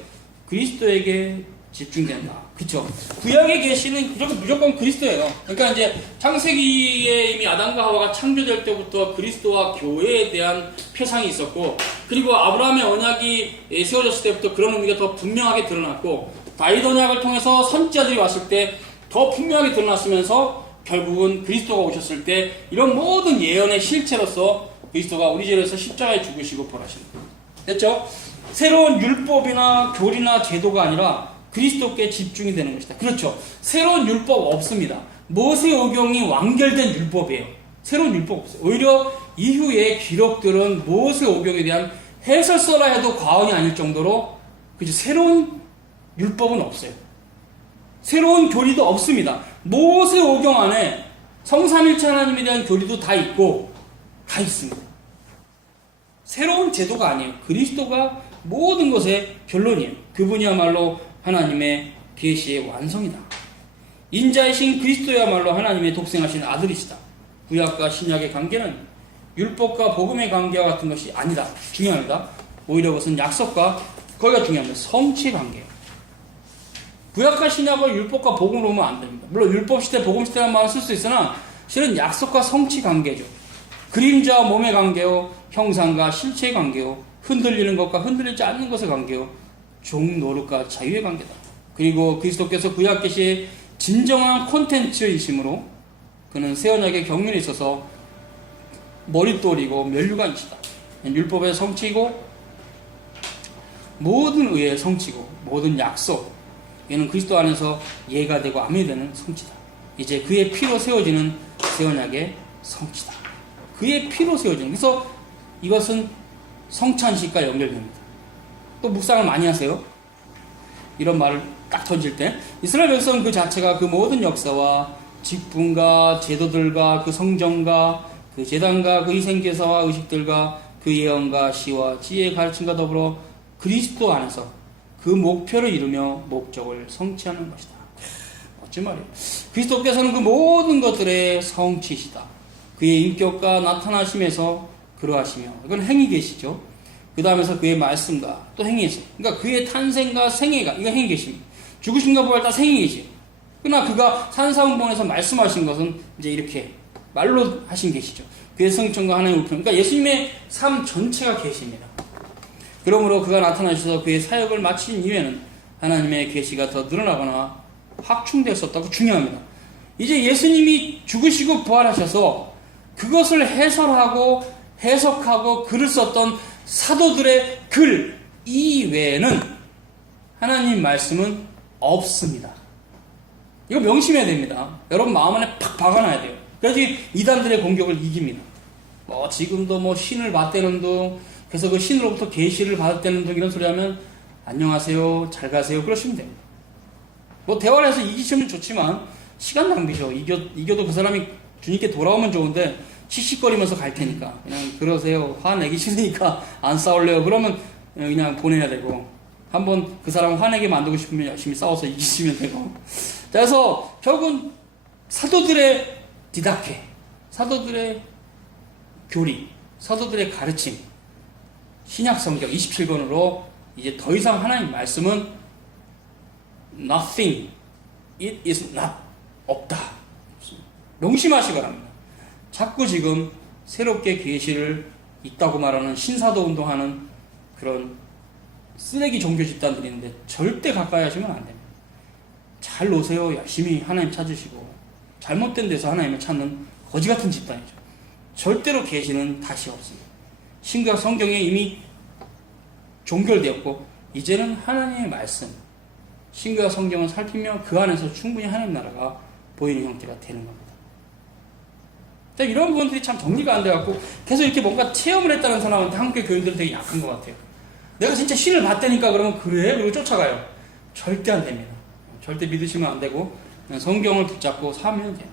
그리스도에게 집중된다. 그쵸? 구약의 계시는 무조건 그리스도예요. 그러니까 이제 창세기에 이미 아담과 하와가 창조될 때부터 그리스도와 교회에 대한 표상이 있었고, 그리고 아브라함의 언약이 세워졌을 때부터 그런 의미가 더 분명하게 드러났고, 다윗 언약을 통해서 선지자들이 왔을 때 더 분명하게 드러났으면서 결국은 그리스도가 오셨을 때 이런 모든 예언의 실체로서 그리스도가 우리 죄에서 십자가에 죽으시고 벌하시는 거예요. 됐죠? 새로운 율법이나 교리나 제도가 아니라 그리스도께 집중이 되는 것이다. 그렇죠. 새로운 율법 없습니다. 모세오경이 완결된 율법이에요. 새로운 율법 없어요. 오히려 이후의 기록들은 모세오경에 대한 해설서라 해도 과언이 아닐 정도로 그죠. 새로운 율법은 없어요. 새로운 교리도 없습니다. 모세오경 안에 성삼일체 하나님에 대한 교리도 다 있고 다 있습니다. 새로운 제도가 아니에요. 그리스도가 모든 것의 결론이에요. 그분이야말로 하나님의 계시의 완성이다. 인자이신 그리스도야말로 하나님의 독생하신 아들이시다. 구약과 신약의 관계는 율법과 복음의 관계와 같은 것이 아니다. 중요합니다. 오히려 그것은 약속과 거기가 중요합니다. 성취의 관계예요. 구약과 신약을 율법과 복음으로 보면 안 됩니다. 물론 율법 시대, 복음 시대라는 말을 쓸 수 있으나 실은 약속과 성취 관계죠. 그림자와 몸의 관계요, 형상과 실체의 관계요, 흔들리는 것과 흔들리지 않는 것의 관계요, 종 노릇과 자유의 관계다. 그리고 그리스도께서 구약 계시의 진정한 콘텐츠이심으로 그는 새 언약의 경륜에 있어서 머릿돌이고 면류관이시다. 율법의 성취고 모든 의의 성취고 모든 약속, 이는 그리스도 안에서 예가 되고 아멘이 되는 성취다. 이제 그의 피로 세워지는 새 언약의 성취다. 그의 피로 세워지는. 그래서 이것은 성찬식과 연결됩니다. 또 묵상을 많이 하세요. 이런 말을 딱 던질 때 이스라엘 백성 그 자체가 그 모든 역사와 직분과 제도들과 그 성전과 그 제단과 그 희생제사와 의식들과 그 예언과 시와 지혜의 가르침과 더불어 그리스도 안에서 그 목표를 이루며 목적을 성취하는 것이다. 멋진 말이에요. 그리스도께서는 그 모든 것들의 성취시다. 그의 인격과 나타나심에서 그러하시며, 이건 행위 계시죠. 그 다음에서 그의 말씀과 또 행위에서, 그러니까 그의 탄생과 생애가, 이건 행위 계십니다. 죽으신가 부활 다 생애 계시죠. 그러나 그가 산상본에서 말씀하신 것은 이제 이렇게 말로 하신 계시죠. 그의 성천과 하나님의 우편, 그러니까 예수님의 삶 전체가 계십니다. 그러므로 그가 나타나셔서 그의 사역을 마친 이후에는 하나님의 계시가 더 늘어나거나 확충되었었다고 중요합니다. 이제 예수님이 죽으시고 부활하셔서 그것을 해설하고 해석하고 글을 썼던 사도들의 글 이외에는 하나님 말씀은 없습니다. 이거 명심해야 됩니다. 여러분 마음 안에 팍 박아놔야 돼요. 그래서 이단들의 공격을 이깁니다. 지금도 신을 받대는 둥, 그래서 그 신으로부터 계시를 받았다는 둥 이런 소리 하면 안녕하세요, 잘 가세요 그러시면 됩니다. 대화를 해서 이기시면 좋지만 시간 낭비죠. 이겨도 그 사람이 주님께 돌아오면 좋은데 씩씩거리면서 갈 테니까 그냥 그러세요. 화내기 싫으니까 안 싸울래요. 그러면 그냥 보내야 되고, 한번 그 사람 화내게 만들고 싶으면 열심히 싸워서 이기시면 되고. 그래서 결국은 사도들의 디다케, 사도들의 교리, 사도들의 가르침, 신약 성경 27권으로 이제 더 이상 하나님 말씀은 nothing. It is not. 없다. 명심하시기 바랍니다. 자꾸 지금 새롭게 계시를 있다고 말하는 신사도 운동하는 그런 쓰레기 종교 집단들이 있는데 절대 가까이 하시면 안 됩니다. 잘 노세요. 열심히 하나님 찾으시고 잘못된 데서 하나님을 찾는 거지 같은 집단이죠. 절대로 계시는 다시 없습니다. 신구약 성경에 이미 종결되었고 이제는 하나님의 말씀, 신구약 성경을 살피면 그 안에서 충분히 하나님 나라가 보이는 형태가 되는 겁니다. 이런 부분들이 참 정리가 안 돼갖고 계속 이렇게 뭔가 체험을 했다는 사람한테 한국의 교인들은 되게 약한 것 같아요. 내가 진짜 신을 봤다니까 그러면 그래? 그리고 쫓아가요. 절대 안 됩니다. 절대 믿으시면 안 되고 그냥 성경을 붙잡고 사면 돼요.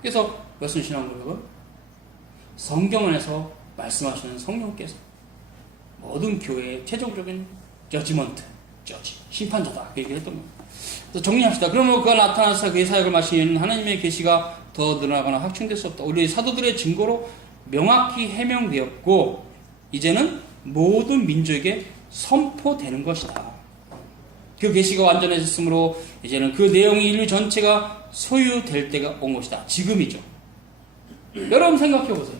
그래서 웨슬리 신앙고백은 성경 안에서 말씀하시는 성령께서 모든 교회의 최종적인 저지먼트, 심판자다 이렇게 했던 겁니다. 그래서 정리합시다. 그러면 그가 나타나서 그의 사역을 마치는 하나님의 계시가 더 늘어나거나 확충될 수 없다. 우리 사도들의 증거로 명확히 해명되었고 이제는 모든 민족에게 선포되는 것이다. 그 계시가 완전해졌으므로 이제는 그 내용이 인류 전체가 소유될 때가 온 것이다. 지금이죠. 여러분 생각해 보세요.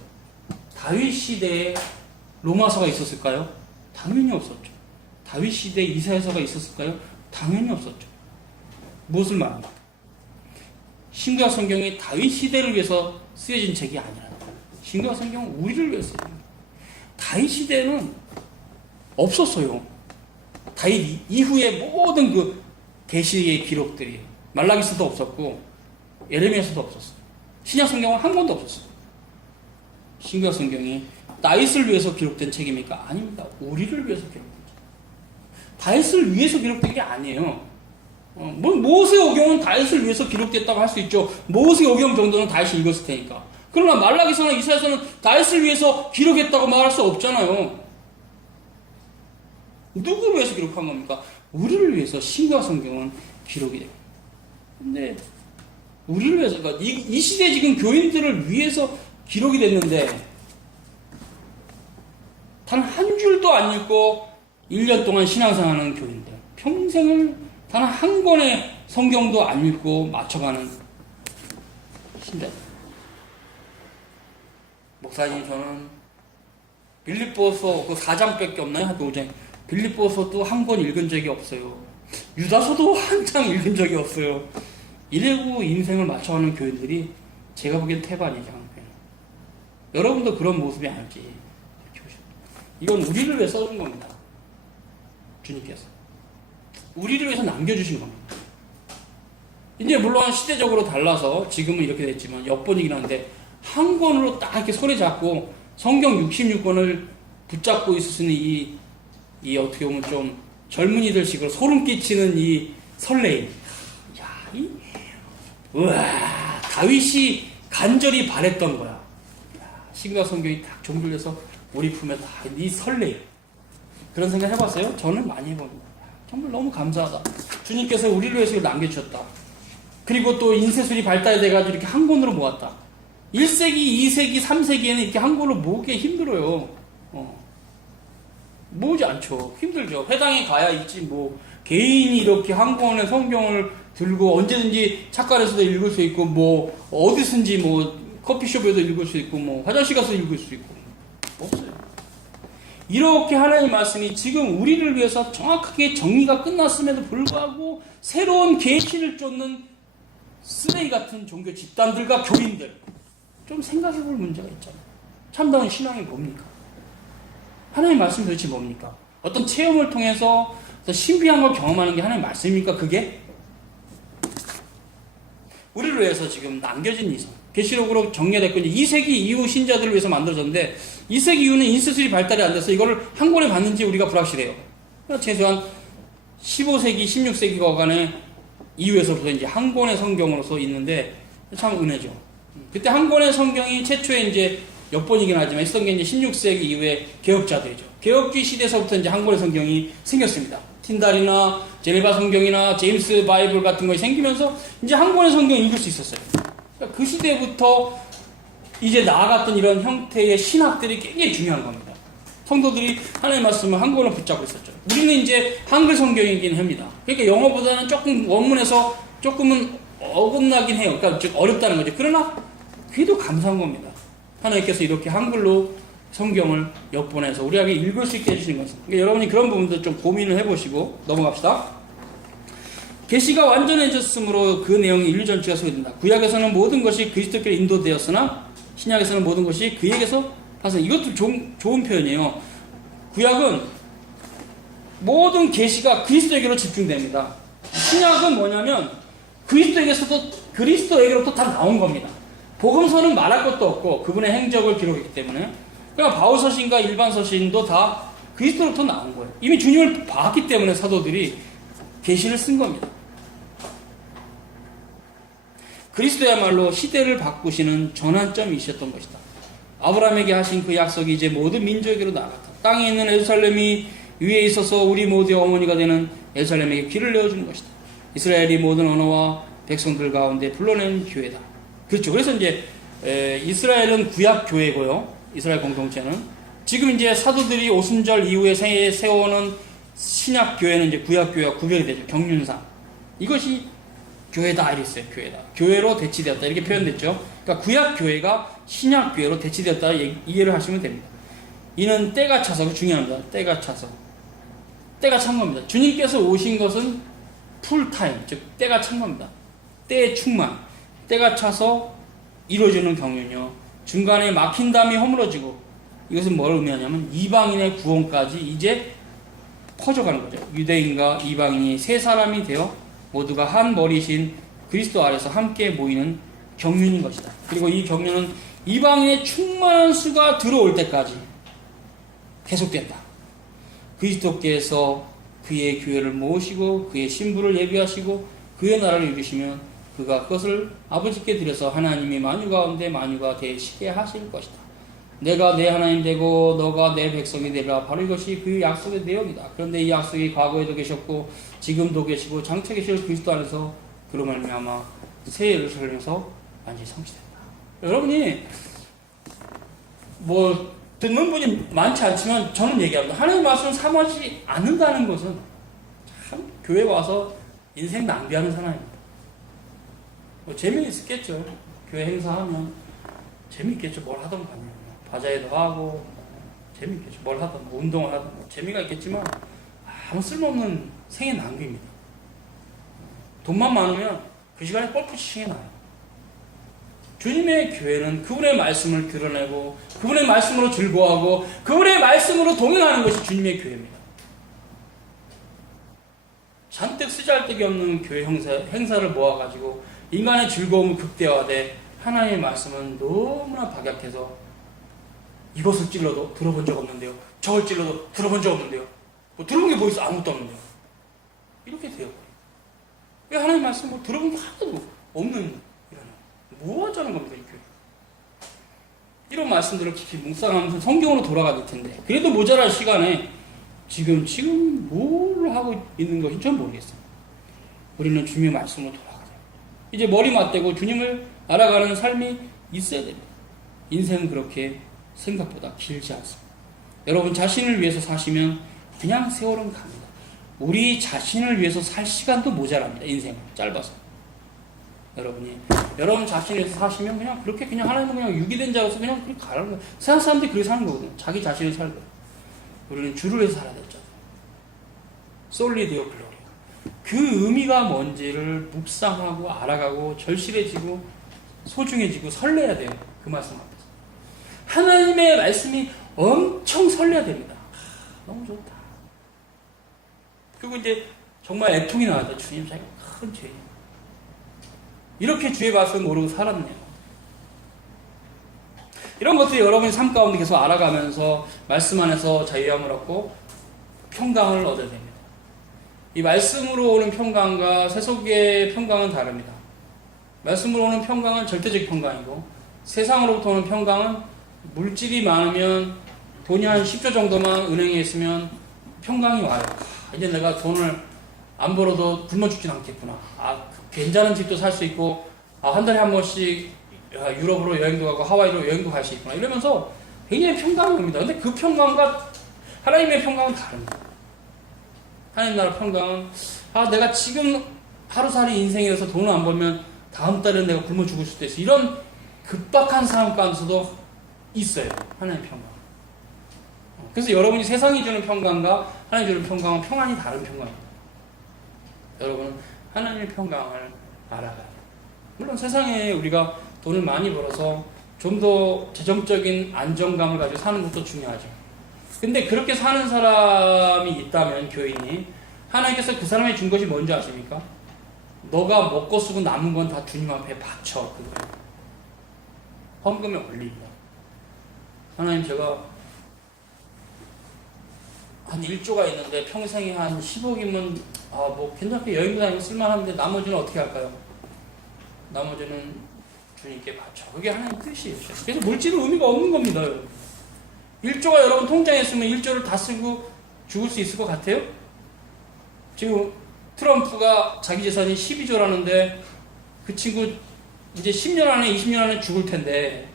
다윗 시대에 로마서가 있었을까요? 당연히 없었죠. 다윗 시대에 이사야서가 있었을까요? 당연히 없었죠. 무엇을 말합니까? 신구약 성경이 다윗 시대를 위해서 쓰여진 책이 아니라 신구약 성경은 우리를 위해서 쓰여진 거예요. 다윗 시대는 없었어요. 다윗 이후의 모든 그 계시의 기록들이 말라기서도 없었고 예레미야서도 없었어요. 신약 성경은 한 권도 없었어요. 신구약 성경이 다윗을 위해서 기록된 책입니까? 아닙니다. 우리를 위해서 기록된 책. 다윗을 위해서 기록된 게 아니에요. 모세오경은 다윗을 위해서 기록됐다고 할 수 있죠. 모세오경 정도는 다윗이 읽었을 테니까. 그러나 말라기서나 이사야서는 다윗을 위해서 기록했다고 말할 수 없잖아요. 누구를 위해서 기록한 겁니까? 우리를 위해서 신구약 성경은 기록이 됩니다. 근데 우리를 위해서, 그러니까 이 시대 지금 교인들을 위해서 기록이 됐는데 단 한 줄도 안 읽고 1년 동안 신앙생활하는 교인들, 평생을 단 한 권의 성경도 안 읽고 맞춰가는 신대. 목사님, 저는 빌립보서 그 4장밖에 없나요? 한 5장. 빌립보서도 한 권 읽은 적이 없어요. 유다서도 한 장 읽은 적이 없어요. 이래고 인생을 맞춰가는 교인들이 제가 보기엔 태반이죠. 여러분도 그런 모습이 아닐지. 이건 우리를 위해 써준 겁니다. 주님께서. 우리를 위해서 남겨주신 겁니다. 이제 물론 시대적으로 달라서 지금은 이렇게 됐지만 역번이긴 한데 한 권으로 딱 이렇게 손에 잡고 성경 66권을 붙잡고 있을 수 있는 이 어떻게 보면 좀 젊은이들 식으로 소름 끼치는 이 설레임. 우와, 다윗이 간절히 바랬던 거야. 신구약 성경이 딱 종결돼서 우리 품에 다 이 설레임. 그런 생각 해봤어요? 저는 많이 해봅니다. 정말 너무 감사하다. 주님께서 우리를 위해서 이걸 남겨주셨다. 그리고 또 인쇄술이 발달돼가지고 이렇게 한 권으로 모았다. 1세기, 2세기, 3세기에는 이렇게 한 권으로 모으기 힘들어요. 모으지 않죠. 힘들죠. 회당에 가야 있지 뭐 개인이 이렇게 한 권의 성경을 들고 언제든지 착관에서도 읽을 수 있고 뭐 어디든지 뭐 커피숍에도 읽을 수 있고 뭐 화장실 가서 읽을 수 있고 없어요. 이렇게 하나님의 말씀이 지금 우리를 위해서 정확하게 정리가 끝났음에도 불구하고 새로운 계시를 쫓는 쓰레기 같은 종교 집단들과 교인들, 좀 생각해 볼 문제가 있잖아요. 참다운 신앙이 뭡니까? 하나님의 말씀이 도대체 뭡니까? 어떤 체험을 통해서 신비한 걸 경험하는 게 하나님의 말씀입니까? 그게? 우리를 위해서 지금 남겨진 이성, 계시록으로 정리됐고 2세기 이후 신자들을 위해서 만들어졌는데 2세기 이후는 인쇄술이 발달이 안 돼서 이거를 한 권에 봤는지 우리가 불확실해요. 최소한 15세기, 16세기 거간의 이후에서부터 이제 한 권의 성경으로서 있는데 참 은혜죠. 그때 한 권의 성경이 최초에 이제 역번이긴 하지만 있었던 게 이제 16세기 이후에 개혁자들이죠. 개혁주의 시대에서부터 이제 한 권의 성경이 생겼습니다. 틴달이나 제네바 성경이나 제임스 바이블 같은 것이 생기면서 이제 한 권의 성경을 읽을 수 있었어요. 그러니까 그 시대부터 이제 나아갔던 이런 형태의 신학들이 굉장히 중요한 겁니다. 성도들이 하나님의 말씀을 한국어로 붙잡고 있었죠. 우리는 이제 한글 성경이긴 합니다. 그러니까 영어보다는 조금 원문에서 조금은 어긋나긴 해요. 그러니까 즉 어렵다는 거죠. 그러나 그래도 감사한 겁니다. 하나님께서 이렇게 한글로 성경을 역본해서 우리에게 읽을 수 있게 해주시는 것입니다. 그러니까 여러분이 그런 부분도 좀 고민을 해보시고 넘어갑시다. 계시가 완전해졌으므로 그 내용이 인류 전체가 소개된다. 구약에서는 모든 것이 그리스도께로 인도되었으나 신약에서는 모든 것이 그에게서 파생. 이것도 좋은 표현이에요. 구약은 모든 계시가 그리스도에게로 집중됩니다. 신약은 뭐냐면 그리스도에게로부터 다 나온 겁니다. 복음서는 말할 것도 없고 그분의 행적을 기록했기 때문에, 그러니까 바울 서신과 일반 서신도 다 그리스도로부터 나온 거예요. 이미 주님을 봤기 때문에 사도들이 계시를 쓴 겁니다. 그리스도야말로 시대를 바꾸시는 전환점이셨던 것이다. 아브라함에게 하신 그 약속이 이제 모든 민족에게로 나아갔다. 땅에 있는 예루살렘이 위에 있어서 우리 모두의 어머니가 되는 예루살렘에게 길을 내어주는 것이다. 이스라엘이 모든 언어와 백성들 가운데 불러낸 교회다. 그렇죠. 그래서 이제 이스라엘은 구약 교회고요. 이스라엘 공동체는 지금 이제 사도들이 오순절 이후에 세워오는 신약 교회는 이제 구약 교회와 구별이 되죠. 경륜상 이것이 교회다 이랬어요. 교회로 대치되었다 이렇게 표현됐죠. 그러니까 구약 교회가 신약 교회로 대치되었다 이해를 하시면 됩니다. 이는 때가 차서 중요합니다. 때가 찬 겁니다. 주님께서 오신 것은 풀타임, 즉 때가 찬 겁니다. 때의 충만, 때가 차서 이루어지는 경륜이요. 중간에 막힌 담이 허물어지고, 이것은 뭘 의미하냐면 이방인의 구원까지 이제 퍼져가는 거죠. 유대인과 이방인이 세 사람이 되어 모두가 한 머리신 그리스도 아래서 함께 모이는 경륜인 것이다. 그리고 이 경륜은 이방인의 충만한 수가 들어올 때까지 계속된다. 그리스도께서 그의 교회를 모으시고 그의 신부를 예비하시고 그의 나라를 이루시면 그가 그것을 아버지께 드려서 하나님이 만유 가운데 만유가 되시게 하실 것이다. 내가 내 하나님 되고 너가 내 백성이 되리라. 바로 이것이 그 약속의 내용이다. 그런데 이 약속이 과거에도 계셨고 지금도 계시고 장차 계실 그리스도 안에서 그로 말미암아 새 예루살렘에서 완전히 성취된다. 여러분이 뭐 듣는 분이 많지 않지만 저는 얘기합니다. 하나님 말씀을 사모하지 않는다는 것은 참 교회 와서 인생 낭비하는 사람입니다. 뭐 재미있겠죠. 교회 행사하면 재미있겠죠. 뭘 하던 간요. 바자회도 하고 재미있겠죠. 뭘 하든 뭐 운동을 하든 뭐 재미가 있겠지만 아무 쓸모없는 생의 낭비입니다. 돈만 많으면 그 시간에 골프 치시게 나요. 주님의 교회는 그분의 말씀을 드러내고 그분의 말씀으로 즐거워하고 그분의 말씀으로 동행하는 것이 주님의 교회입니다. 잔뜩 쓰잘데기 없는 교회 행사를 모아가지고 인간의 즐거움을 극대화돼 하나님의 말씀은 너무나 박약해서 이것을 찔러도 들어본 적 없는데요. 저걸 찔러도 들어본 적 없는데요. 뭐 들어본 게 뭐 있어? 아무것도 없는데요. 이렇게 되어버려요. 왜 하나님의 말씀 뭐 들어본 게 하나도 없는 뭐 하자는 겁니까, 이 교회? 이런 말씀들을 깊이 묵상하면서 성경으로 돌아가야 될 텐데, 그래도 모자랄 시간에 지금 뭘 하고 있는 것인지 전 모르겠어요. 우리는 주님의 말씀으로 돌아가야 돼요. 이제 머리 맞대고 주님을 알아가는 삶이 있어야 됩니다. 인생은 그렇게 생각보다 길지 않습니다. 여러분 자신을 위해서 사시면 그냥 세월은 갑니다. 우리 자신을 위해서 살 시간도 모자랍니다. 인생은 짧아서. 여러분 자신을 위해서 사시면 그냥 하나님은 그냥 유기된 자로서 그냥 그렇게 가라는 거예요. 세상 사람들이 그렇게 사는 거거든요. 자기 자신을 살고. 우리는 주를 위해서 살아야 되죠. 솔리 데오 글로리아. 그 의미가 뭔지를 묵상하고 알아가고 절실해지고 소중해지고 설레야 돼요. 그 말씀 앞에서. 하나님의 말씀이 엄청 설레야 됩니다. 너무 좋다. 그리고 이제 정말 애통이 나왔다. 주님 자기가 큰 죄인. 이렇게 주의 말씀을 모르고 살았네요. 이런 것들이 여러분의 삶 가운데 계속 알아가면서 말씀 안에서 자유함을 얻고 평강을 얻어야 됩니다. 이 말씀으로 오는 평강과 세속의 평강은 다릅니다. 말씀으로 오는 평강은 절대적 평강이고 세상으로부터 오는 평강은 물질이 많으면 돈이 한 10조 정도만 은행에 있으면 평강이 와요. 이제 내가 돈을 안 벌어도 굶어 죽진 않겠구나. 괜찮은 집도 살 수 있고, 한 달에 한 번씩 유럽으로 여행도 가고 하와이로 여행도 갈 수 있구나. 이러면서 굉장히 평강을 옵니다. 근데 그 평강과 하나님의 평강은 다릅니다. 하나님 나라 평강은 내가 지금 하루살이 인생이라서 돈을 안 벌면 다음 달엔 내가 굶어 죽을 수도 있어. 이런 급박한 상황 가운데서도 있어요. 하나님의 평강. 그래서 여러분이 세상이 주는 평강과 하나님이 주는 평강은 평안이 다른 평강입니다. 여러분은 하나님의 평강을 알아가야 돼요. 물론 세상에 우리가 돈을 많이 벌어서 좀 더 재정적인 안정감을 가지고 사는 것도 중요하죠. 근데 그렇게 사는 사람이 있다면 교인이 하나님께서 그 사람에게 준 것이 뭔지 아십니까? 너가 먹고 쓰고 남은 건 다 주님 앞에 바쳐. 그거예요. 헌금에 올립니다. 하나님 제가 한 1조가 있는데 평생에 한 10억이면 뭐 괜찮게 여행도 다니고 쓸만한데 나머지는 어떻게 할까요? 나머지는 주님께 바쳐. 그게 하나님 뜻이에요. 그래서 물질은 의미가 없는 겁니다. 1조가 여러분 통장에 있으면 1조를 다 쓰고 죽을 수 있을 것 같아요? 지금 트럼프가 자기 재산이 12조라는데 그 친구 이제 10년 안에 20년 안에 죽을 텐데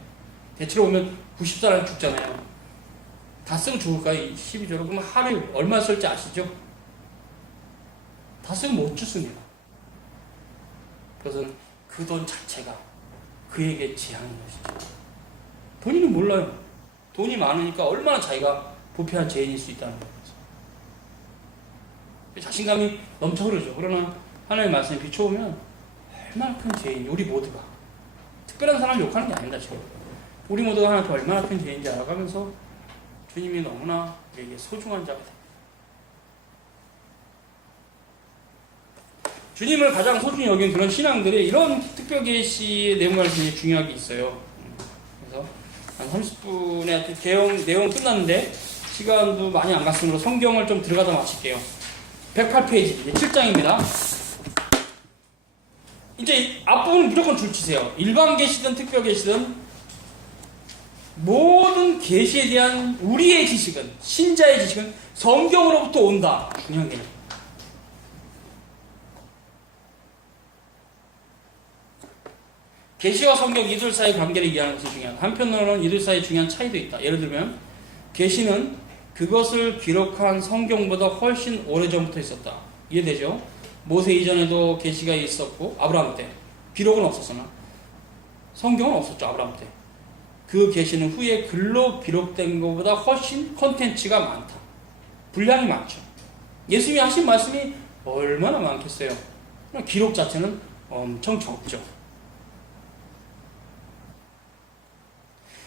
대체로 보면 90살 안에 죽잖아요. 다 쓰고 죽을까요? 12조로. 그러면 하루에 얼마 쓸지 아시죠? 다 쓰고 못 죽습니다. 그것은 그 돈 자체가 그에게 지향인 것이죠. 본인은 몰라요. 돈이 많으니까 얼마나 자기가 부패한 죄인일 수 있다는 거죠. 자신감이 넘쳐 흐르죠. 그러나 하나님의 말씀에 비춰보면 얼마나 큰 죄인이 우리 모두가 특별한 사람을 욕하는 게 아닙니다. 지금 우리 모두가 하나님 앞에 얼마나 큰 죄인인지 알아가면서 주님이 너무나 우리에게 소중한 자가 됩니다. 주님을 가장 소중히 여긴 그런 신앙들이 이런 특별 계시의 내용을 굉장히 중요하게 있어요. 그래서 한 30분의 내용 끝났는데 시간도 많이 안 갔으므로 성경을 좀 들어가다 마칠게요. 108페이지 7장입니다. 이제 앞부분은 무조건 줄치세요. 일반 계시든 특별 계시든 모든 계시에 대한 우리의 지식은, 신자의 지식은 성경으로부터 온다. 중요한 개념. 계시와 성경 이들 사이의 관계를 이해하는 것이 중요하다. 한편으로는 이들 사이의 중요한 차이도 있다. 예를 들면 계시는 그것을 기록한 성경보다 훨씬 오래전부터 있었다. 이해되죠? 모세 이전에도 계시가 있었고 아브라함 때 기록은 없었으나 성경은 없었죠. 아브라함 때. 그 계시는 후에 글로 기록된 것보다 훨씬 콘텐츠가 많다. 분량이 많죠. 예수님이 하신 말씀이 얼마나 많겠어요. 기록 자체는 엄청 적죠.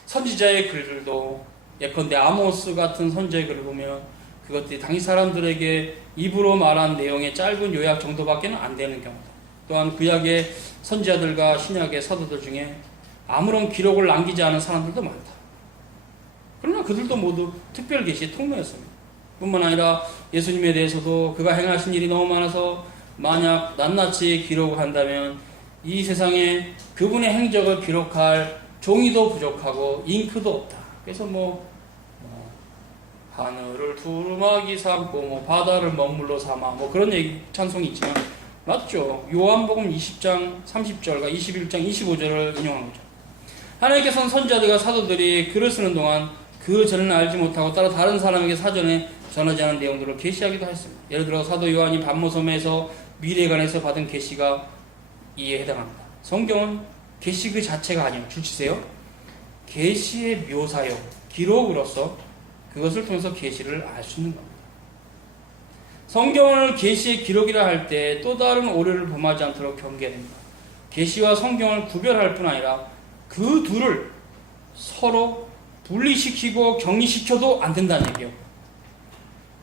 선지자의 글들도 예컨대 아모스 같은 선지자의 글을 보면 그것들이 당시 사람들에게 입으로 말한 내용의 짧은 요약 정도밖에 안 되는 경우다. 또한 구약의 선지자들과 신약의 사도들 중에 아무런 기록을 남기지 않은 사람들도 많다. 그러나 그들도 모두 특별 계시의 통로였습니다. 뿐만 아니라 예수님에 대해서도 그가 행하신 일이 너무 많아서 만약 낱낱이 기록을 한다면 이 세상에 그분의 행적을 기록할 종이도 부족하고 잉크도 없다. 그래서 하늘을 두루마기 삼고 바다를 먹물로 삼아 그런 얘기 찬송이 있지만 맞죠. 요한복음 20장 30절과 21장 25절을 인용한 거죠. 하나님께서는 선지자들과 사도들이 글을 쓰는 동안 그 전에는 알지 못하고 따로 다른 사람에게 사전에 전하지 않은 내용들을 계시하기도 했습니다. 예를 들어 사도 요한이 반모섬에서 미래에 관해서 받은 계시가 이에 해당합니다. 성경은 계시 그 자체가 아니에요. 줄치세요. 계시의 묘사요, 기록으로서 그것을 통해서 계시를 알 수 있는 겁니다. 성경을 계시의 기록이라 할 때 또 다른 오류를 범하지 않도록 경계해야 됩니다. 계시와 성경을 구별할 뿐 아니라 그 둘을 서로 분리시키고 격리시켜도 안 된다는 얘기예요.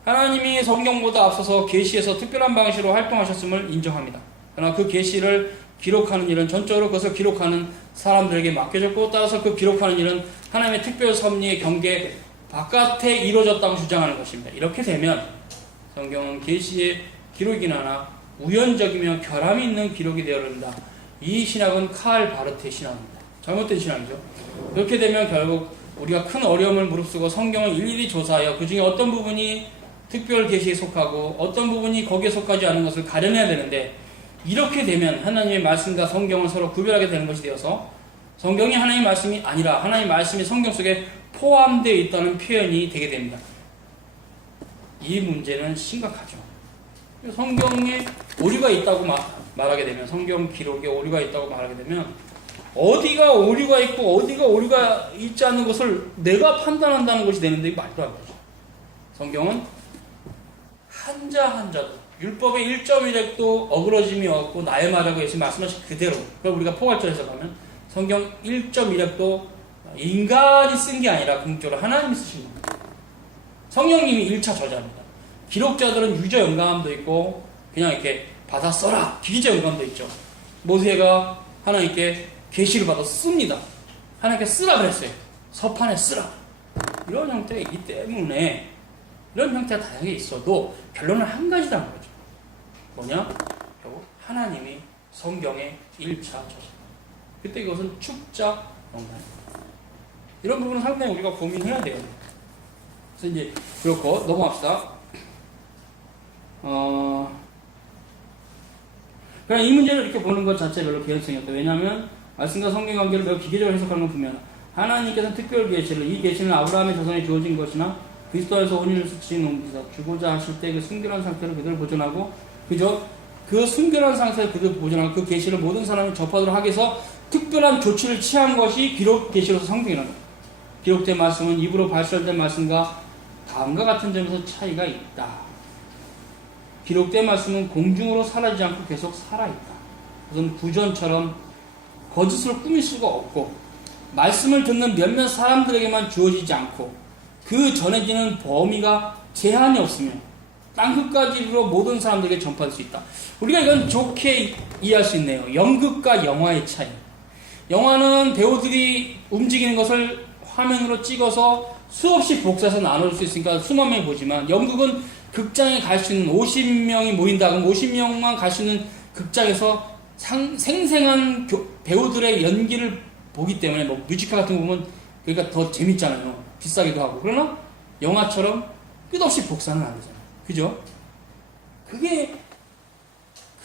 하나님이 성경보다 앞서서 계시에서 특별한 방식으로 활동하셨음을 인정합니다. 그러나 그 계시를 기록하는 일은 전적으로 그것을 기록하는 사람들에게 맡겨졌고 따라서 그 기록하는 일은 하나님의 특별 섭리의 경계 바깥에 이루어졌다고 주장하는 것입니다. 이렇게 되면 성경은 계시의 기록이나 하나 우연적이며 결함이 있는 기록이 되어버린다. 이 신학은 칼 바르트의 신학입니다. 잘못된 신학이죠. 그렇게 되면 결국 우리가 큰 어려움을 무릅쓰고 성경을 일일이 조사하여 그 중에 어떤 부분이 특별 계시에 속하고 어떤 부분이 거기에 속하지 않은 것을 가려내야 되는데 이렇게 되면 하나님의 말씀과 성경을 서로 구별하게 되는 것이 되어서 성경이 하나님의 말씀이 아니라 하나님의 말씀이 성경 속에 포함되어 있다는 표현이 되게 됩니다. 이 문제는 심각하죠. 성경에 오류가 있다고 말하게 되면, 성경 기록에 오류가 있다고 말하게 되면, 어디가 오류가 있고 어디가 오류가 있지 않는 것을 내가 판단한다는 것이 되는데 이거 말도 안 되죠. 성경은 한자 한자도 율법의 1.1획도 어그러짐이 없고 나의 말하고 예수님 말씀하신 그대로, 그걸 우리가 포괄적으로 해석하면 성경 1.1획도 인간이 쓴 게 아니라 궁극적으로 하나님이 쓰신 겁니다. 성령님이 1차 저자입니다. 기록자들은 유저 영감도 있고 그냥 이렇게 받아 써라 기기자 영감도 있죠. 모세가 하나님께 계시를 받아 씁니다. 하나님께 쓰라 그랬어요. 서판에 쓰라. 이런 형태가 있기 때문에 이런 형태가 다양하게 있어도 결론은 한 가지라는 거죠. 뭐냐? 결국 하나님이 성경의 1차 저자. 그때 이것은 축자 영감입니다. 이런 부분은 상당히 우리가 고민해야 돼요. 그래서 이제 그렇고 넘어갑시다. 그냥 이 문제를 이렇게 보는 것 자체가 별로 개연성이 없다. 왜냐하면 말씀과 성경 관계를 매우 기계적으로 해석하는 건 분명하다. 하나님께서는 특별 계시를, 이 계시는 아브라함의 자손에 주어진 것이나 그리스도에서 혼인을 수치인 옮기사 주고자 하실 때 그 순결한 상태로 그들을 보존하고, 그죠? 그 순결한 상태를 그들을 보존하고 그 계시를 모든 사람이 접하도록 하기 위해서 특별한 조치를 취한 것이 기록 계시로서 성경이라는 거예요. 기록된 말씀은 입으로 발설된 말씀과 다음과 같은 점에서 차이가 있다. 기록된 말씀은 공중으로 사라지지 않고 계속 살아있다. 그것은 구전처럼 거짓으로 꾸밀 수가 없고, 말씀을 듣는 몇몇 사람들에게만 주어지지 않고 그 전해지는 범위가 제한이 없으며 땅끝까지로 모든 사람들에게 전파할 수 있다. 우리가 이건 좋게 이해할 수 있네요. 연극과 영화의 차이. 영화는 배우들이 움직이는 것을 화면으로 찍어서 수없이 복사해서 나눌 수 있으니까 수만 명이 보지만, 연극은 극장에 갈 수 있는 50명이 모인다. 그럼 50명만 갈 수 있는 극장에서 생생한 배우들의 연기를 보기 때문에, 뭐 뮤지컬 같은 거 보면 그러니까 더 재밌잖아요. 비싸기도 하고. 그러나 영화처럼 끝없이 복사는 안 되잖아요. 그죠? 그게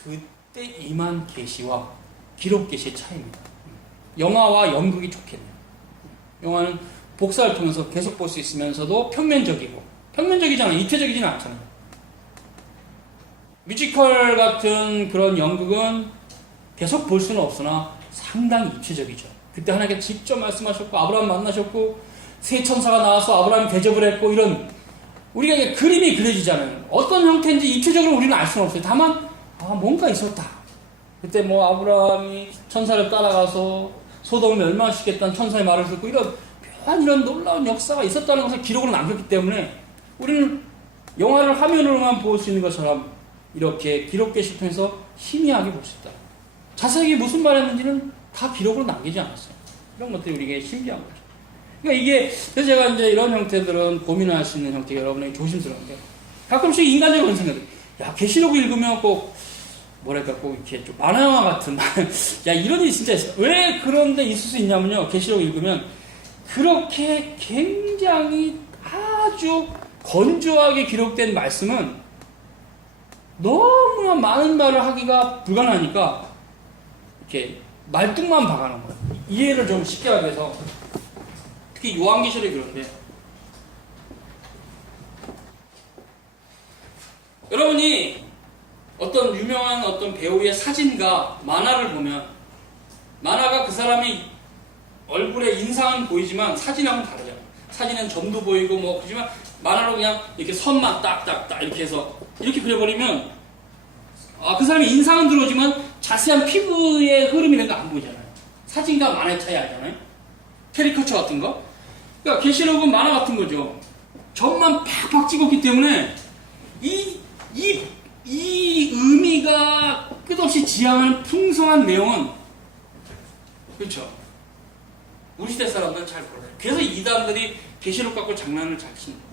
그때 임한 계시와 기록 계시의 차이입니다. 영화와 연극이 좋겠네요. 영화는 복사를 통해서 계속 볼 수 있으면서도 평면적이잖아요. 입체적이지는 않잖아요. 뮤지컬 같은 그런 연극은 계속 볼 수는 없으나 상당히 입체적이죠. 그때 하나님께 직접 말씀하셨고, 아브라함 만나셨고, 세 천사가 나와서 아브라함 대접을 했고, 이런 우리가 이게 그림이 그려지잖아요. 어떤 형태인지 입체적으로 우리는 알 수는 없어요. 다만 뭔가 있었다. 그때 뭐 아브라함이 천사를 따라가서 소돔을 멸망시켰다는 천사의 말을 듣고, 이런 놀라운 역사가 있었다는 것을 기록으로 남겼기 때문에 우리는 영화를 화면으로만 볼 수 있는 것처럼 이렇게 기록 계시를 통해서 희미하게 볼 수 있다. 자세하게 무슨 말했는지는 다 기록으로 남기지 않았어요. 이런 것들이 우리에게 신기한 거죠. 그러니까 이게, 그래서 제가 이제 이런 형태들은 고민할 수 있는 형태가 여러분에게 조심스러운 게, 가끔씩 인간적인 생각이, 야, 계시록 읽으면 꼭 뭐랄까, 꼭 이렇게 좀 만화영화 같은 야, 이런 일이 진짜 있어요. 왜 그런데 있을 수 있냐면요, 계시록 읽으면 그렇게 굉장히 아주 건조하게 기록된 말씀은 너무나 많은 말을 하기가 불가능하니까 이렇게 말뚝만 박아놓은 거예요. 이해를 좀 쉽게 하기 위해서. 특히 요한계시록이 그런데, 여러분이 어떤 유명한 어떤 배우의 사진과 만화를 보면, 만화가 그 사람이 얼굴에 인상은 보이지만 사진하고는 다르잖아요. 사진은 점도 보이고 뭐 그렇지만, 만화로 그냥 이렇게 선만 딱딱딱 이렇게 해서 이렇게 그려버리면 그 사람의 인상은 들어오지만 자세한 피부의 흐름이 이런 거 안 보이잖아요. 사진과 만화의 차이 알잖아요. 캐리커처 같은 거. 그러니까 계시록은 만화 같은 거죠. 점만 팍팍 찍었기 때문에 이 의미가 끝없이 지향하는 풍성한 내용은, 그렇죠, 우리 시대 사람들은 잘 몰라요. 그래서 이단들이 계시록 갖고 장난을 잘 치는 거예요.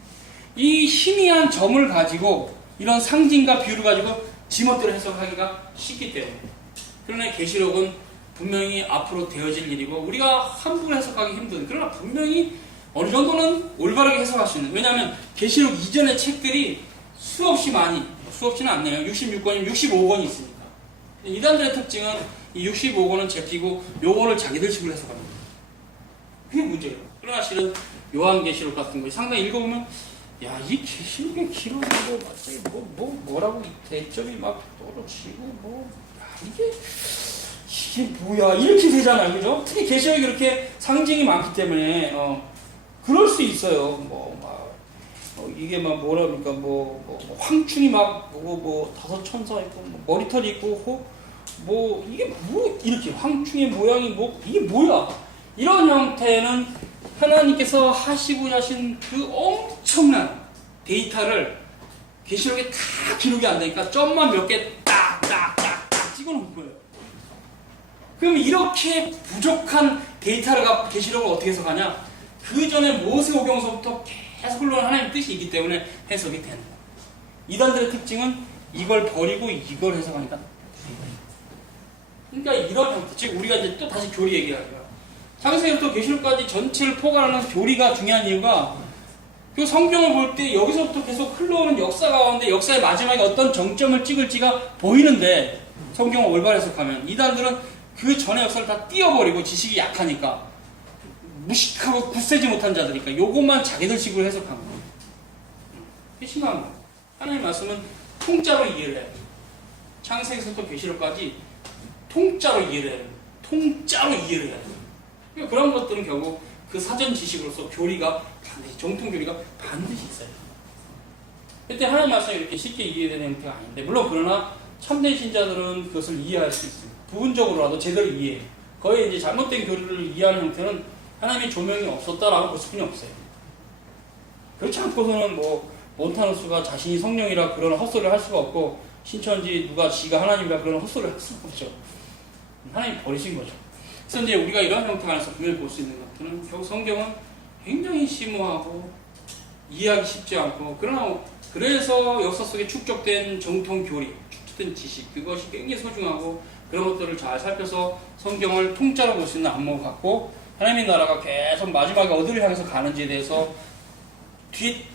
이 희미한 점을 가지고 이런 상징과 비유를 가지고 지멋대로 해석하기가 쉽기 때문에. 그러나 계시록은 분명히 앞으로 되어질 일이고 우리가 함부로 해석하기 힘든, 그러나 분명히 어느 정도는 올바르게 해석할 수 있는. 왜냐하면 계시록 이전의 책들이 수없이 많이, 수없지는 않네요. 66권이면 65권이 있으니까. 이단들의 특징은 이 65권은 제끼고 요거를 자기들 식으로 해석합니다. 그게 문제예요. 그러나 실은 요한계시록 같은 거 상당히 읽어보면 야, 이 계시록의 기록이 갑자기 뭐라고 대점이 막 떨어지고 야, 이게 뭐야 이렇게 되잖아요, 그죠? 특히 계시록이 그렇게 상징이 많기 때문에 그럴 수 있어요. 이게 막 뭐랍니까 황충이 막 다섯 천사 있고 머리털이 있고 이게 이렇게 황충의 모양이 이게 뭐야? 이런 형태는 하나님께서 하시고자 하신 그 엄청난 데이터를 계시록에 다 기록이 안 되니까 점만 몇 개 딱딱딱딱 찍어놓은 거예요. 그럼 이렇게 부족한 데이터를 갖고 계시록을 어떻게 해석하냐? 그 전에 모세오경서부터 계속 흘러온 하나님의 뜻이 있기 때문에 해석이 되는 거예요. 이단들의 특징은 이걸 버리고 이걸 해석하니까. 그러니까 이런 형태, 즉 우리가 이제 또 다시 교리 얘기를 하죠. 창세기부터 계시록까지 전체를 포괄하는 교리가 중요한 이유가 그 성경을 볼 때 여기서부터 계속 흘러오는 역사 가운데 역사의 마지막에 어떤 정점을 찍을지가 보이는데 성경을 올바로 해석하면 이단들은 그 전의 역사를 다 띄워버리고 지식이 약하니까 무식하고 굳세지 못한 자들이니까 요것만 자기들 식으로 해석한 거예요. 심한 거예요. 하나님의 말씀은 통짜로 이해를 해요. 창세기부터 계시록까지 통짜로 이해를 해요. 통짜로 이해를 해요. 그러니까 그런 것들은 결국 그 사전 지식으로서 교리가 반드시, 정통 교리가 반드시 있어요. 그때 하나님 말씀이 이렇게 쉽게 이해되는 형태가 아닌데, 물론 그러나 참된 신자들은 그것을 이해할 수 있습니다. 부분적으로라도 제대로 이해해요. 거의 이제 잘못된 교리를 이해하는 형태는 하나님의 조명이 없었다라고 볼 수뿐이 없어요. 그렇지 않고서는 몬타누스가 자신이 성령이라 그런 헛소리를 할 수가 없고, 신천지 누가 지가 하나님이라 그런 헛소리를 할 수가 없죠. 하나님 버리신 거죠. 그래서 이제 우리가 이런 형태 안에서 분명히 볼 수 있는 것들은 결국 성경은 굉장히 심오하고 이해하기 쉽지 않고, 그러나 그래서 역사 속에 축적된 정통 교리, 축적된 지식, 그것이 굉장히 소중하고 그런 것들을 잘 살펴서 성경을 통째로 볼 수 있는 안목을 갖고 하나님의 나라가 계속 마지막에 어디를 향해서 가는지에 대해서 뒷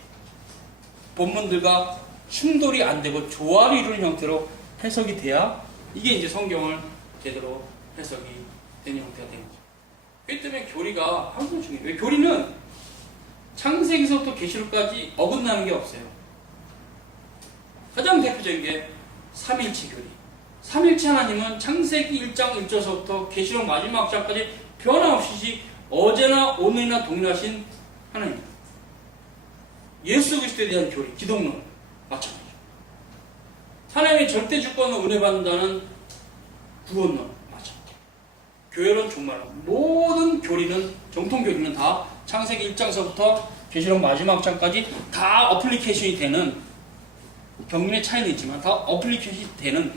본문들과 충돌이 안 되고 조화를 이루는 형태로 해석이 돼야 이게 이제 성경을 제대로 해석이 되는 형태가 되는 거죠. 그렇기 때문에 교리가 항상 중요해요. 왜? 교리는 창세기서부터 계시록까지 어긋나는 게 없어요. 가장 대표적인 게 삼일체 교리. 삼일체 하나님은 창세기 1장 1절서부터 계시록 마지막 장까지 변함없이 어제나 오늘이나 동일하신 하나님. 예수 그리스도에 대한 교리, 기독론 마찬가지죠. 하나님의 절대 주권으로 은혜 받는다는 구원론 마찬가지. 교회론 종말론, 모든 교리는, 정통 교리는 다 창세기 1장서부터 계시록 마지막 장까지 다 어플리케이션이 되는, 경륜의 차이는 있지만 다 어플리케이션이 되는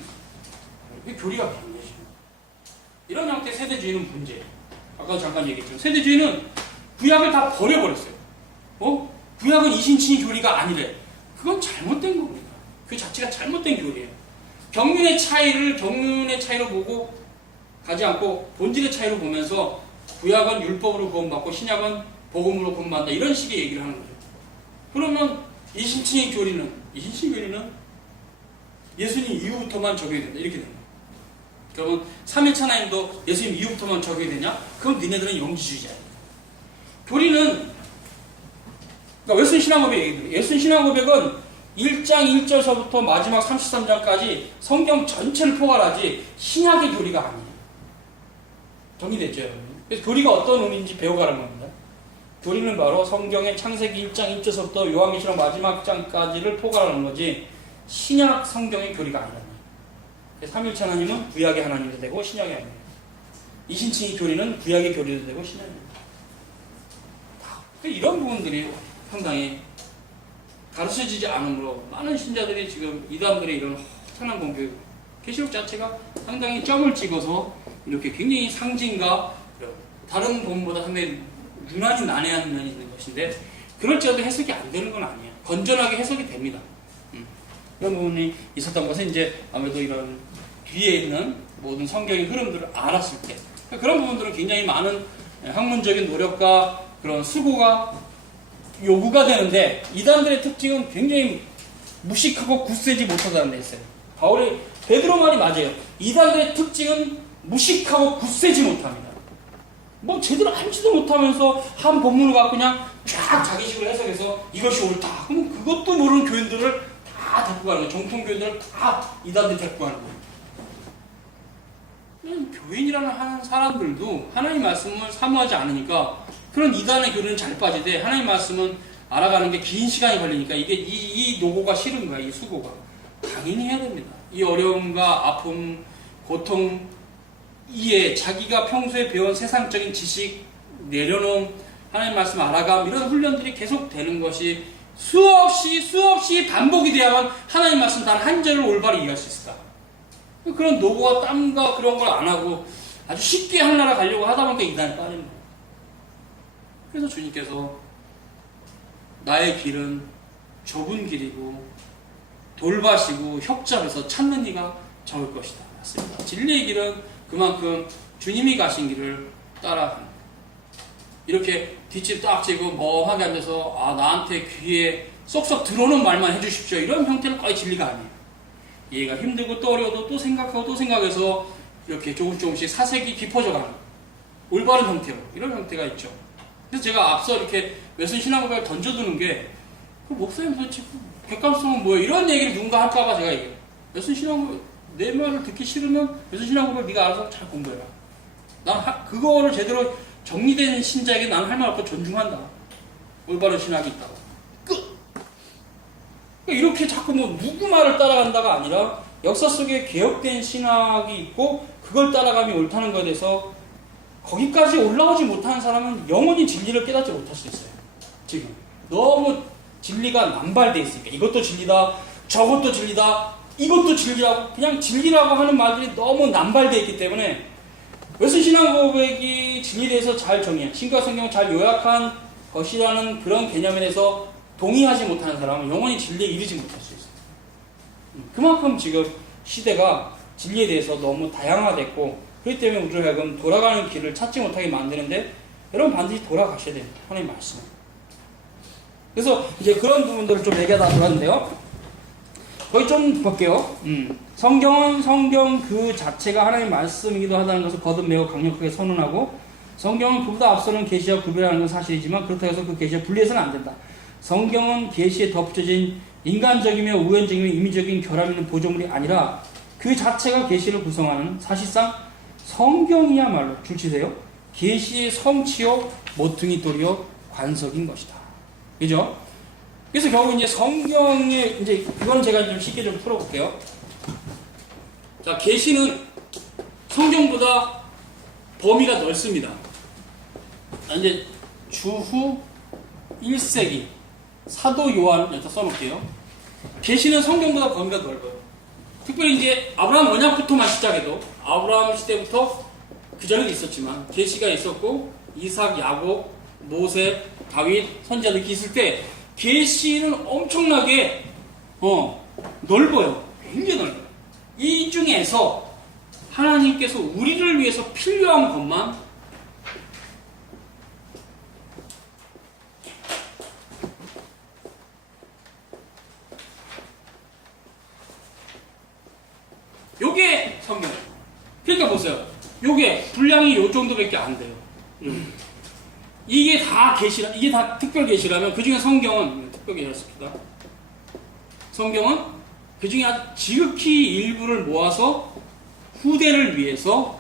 교리가 되는 것이죠. 이런 형태의 세대주의는 문제예요. 아까 잠깐 얘기했지만 세대주의는 구약을 다 버려버렸어요. 구약은 이신칭의 교리가 아니래. 그건 잘못된 겁니다. 그 자체가 잘못된 교리예요. 경륜의 차이로 보고 가지 않고 본질의 차이로 보면서 구약은 율법으로 구원받고 신약은 복음으로 구원받는다, 이런 식의 얘기를 하는 거죠. 그러면 이신칭의 교리는 예수님 이후부터만 적용이 된다, 이렇게 됩니다. 그러면 삼일체 하나님도 예수님 이후부터만 적용이 되냐? 그럼 니네들은 영지주의자예요. 교리는, 그러니까 웨슬리 신앙고백 얘기해요. 웨슬리 신앙고백은 1장 1절서부터 마지막 33장까지 성경 전체를 포괄하지 신약의 교리가 아니에요. 정리됐죠, 여러분? 그래서 교리가 어떤 의미인지 배워가는 겁니다. 교리는 바로 성경의 창세기 1장 1절서부터 요한계시록 마지막 장까지를 포괄하는 거지 신약 성경의 교리가 아니라는 거예요. 삼일체 하나님은 구약의 하나님도 되고 신약의 하나님, 이신칭의 교리는 구약의 교리도 되고 신약의 하나님. 이런 부분들이 상당히 가르쳐지지 않으므로 많은 신자들이 지금 이단들의 이런 허탄한 공교, 계시록 자체가 상당히 점을 찍어서 이렇게 굉장히 상징과 다른 본보다 상당히 유난히 난해한 면이 있는 것인데, 그럴지라도 해석이 안 되는 건 아니에요. 건전하게 해석이 됩니다. 이런 부분이 있었던 것은 이제 아무래도 이런 뒤에 있는 모든 성경의 흐름들을 알았을 때, 그런 부분들은 굉장히 많은 학문적인 노력과 그런 수고가 요구가 되는데, 이단들의 특징은 굉장히 무식하고 굳세지 못하다는 데 있어요. 베드로 말이 맞아요. 이단들의 특징은 무식하고 굳세지 못합니다. 뭐 제대로 알지도 못하면서 한 본문을 갖고 그냥 쫙 자기식으로 해석해서 이것이 옳다. 그럼 그것도 모르는 교인들을 다 데리고 가는 거예요. 정통 교인들을 다 이단들 데리고 가는 거예요. 교인이라는 하는 사람들도 하나님 말씀을 사모하지 않으니까 그런 이단의 교리는 잘 빠지되 하나님 말씀은 알아가는 게 긴 시간이 걸리니까 이게 이 노고가 싫은 거야. 이 수고가. 당연히 해야 됩니다. 이 어려움과 아픔, 고통, 이해, 자기가 평소에 배운 세상적인 지식, 내려놓은 하나님 말씀 알아감, 이런 훈련들이 계속 되는 것이 수없이 반복이 돼야만 하나님 말씀 단 한 절을 올바로 이해할 수 있을까. 그런 노고와 땀과 그런 걸 안 하고 아주 쉽게 하늘나라 가려고 하다 보니까 이단에 빠지는 거예요. 그래서 주님께서 나의 길은 좁은 길이고 돌밭이고 혁잡에서 찾는 이가 적을 것이다. 맞습니다. 진리의 길은 그만큼 주님이 가신 길을 따라가는, 이렇게 뒷집 딱 지고 멍하게 앉아서 나한테 귀에 쏙쏙 들어오는 말만 해주십시오, 이런 형태는 거의 진리가 아니에요. 이해가 힘들고 또 어려워도 또 생각하고 또 생각해서 이렇게 조금씩 사색이 깊어져 가는 올바른 형태로, 이런 형태가 있죠. 그래서 제가 앞서 이렇게 외선 신앙고백을 던져두는 게, 그 목사님 도대체 객관성은 뭐예요? 이런 얘기를 누군가 할까봐 제가 얘기해요. 외선 신앙고백, 내 말을 듣기 싫으면 외선 신앙고백 네가 알아서 잘 공부해라. 난 그거를 제대로 정리된 신자에게 나는 할 말 없고 존중한다. 올바른 신학이 있다고. 끝! 이렇게 자꾸 뭐 누구 말을 따라간다가 아니라 역사 속에 개혁된 신학이 있고 그걸 따라가면 옳다는 것에 대해서 거기까지 올라오지 못하는 사람은 영원히 진리를 깨닫지 못할 수 있어요. 지금 너무 진리가 남발되어 있으니까 이것도 진리다, 저것도 진리다, 이것도 진리라고, 그냥 진리라고 하는 말들이 너무 남발되어 있기 때문에 외선 신앙 고백이 진리에 대해서 잘 정의한, 신과 성경을 잘 요약한 것이라는 그런 개념에 대해서 동의하지 못하는 사람은 영원히 진리에 이르지 못할 수 있어요. 그만큼 지금 시대가 진리에 대해서 너무 다양화됐고, 그렇기 때문에 우리를 하여금 돌아가는 길을 찾지 못하게 만드는데, 여러분 반드시 돌아가셔야 됩니다. 하나님 말씀은. 그래서 이제 그런 부분들을 좀 얘기하다 들었는데요. 거기 좀 볼게요. 성경은 성경 그 자체가 하나님의 말씀이기도 하다는 것을 거듭 매우 강력하게 선언하고, 성경은 그보다 앞서는 계시와 구별하는 건 사실이지만 그렇다고 해서 그 계시와 분리해서는 안 된다. 성경은 계시에 덧붙여진 인간적이며 우연적이며 임의적인 결함 있는 보조물이 아니라 그 자체가 계시를 구성하는, 사실상 성경이야말로 줄치세요, 계시의 성취요 모퉁이 돌이요 관석인 것이다. 그죠? 그래서 결국 이제 성경의, 이제 그건 제가 좀 쉽게 좀 풀어볼게요. 자, 계시는 성경보다 범위가 넓습니다. 이제 주후 1세기 사도 요한 여기다 써놓을게요. 계시는 성경보다 범위가 넓어요. 특별히 이제 아브라함 언약부터만 시작해도, 아브라함 시대부터 그 전에도 있었지만 계시가 있었고, 이삭, 야곱, 모세, 다윗, 선지자들이 있을 때 계시는 엄청나게 넓어요. 굉장히 넓어요. 이 중에서 하나님께서 우리를 위해서 필요한 것만 요게 성경. 그러니까 보세요. 요게 분량이 요 정도밖에 안 돼요. 이게 다 계시라, 이게 다 특별 계시라면 그 중에 성경은 특별 계시였습니다. 성경은 그 중에 아주 지극히 일부를 모아서 후대를 위해서,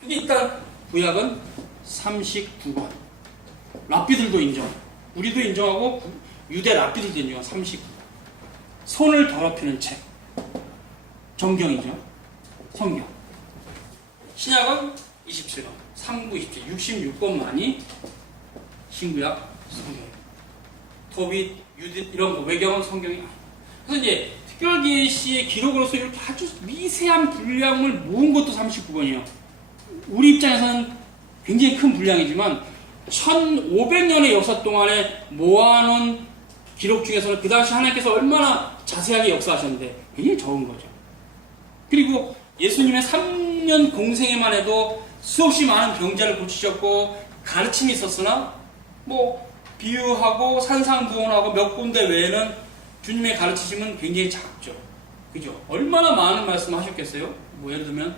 그게 일단 구약은 39권. 랍비들도 인정, 우리도 인정하고 유대 랍비들도 인정한 39권. 손을 더럽히는 책, 정경이죠. 성경. 신약은 27권, 3부 27, 66권만이 신구약 성경이에요. 도빗, 유딧 이런 거 외경은 성경이 아니에요. 그래서 이제 특별계시의 기록으로서 이렇게 아주 미세한 분량을 모은 것도 39권이에요. 우리 입장에서는 굉장히 큰 분량이지만 1500년의 역사 동안에 모아놓은 기록 중에서는 그 당시 하나님께서 얼마나 자세하게 역사하셨는데 굉장히 적은 거죠. 그리고 예수님의 3년 공생에만 해도 수없이 많은 병자를 고치셨고 가르침이 있었으나 뭐 비유하고 산상부원하고 몇 군데 외에는 주님의 가르치심은 굉장히 작죠. 그죠? 얼마나 많은 말씀을 하셨겠어요? 뭐 예를 들면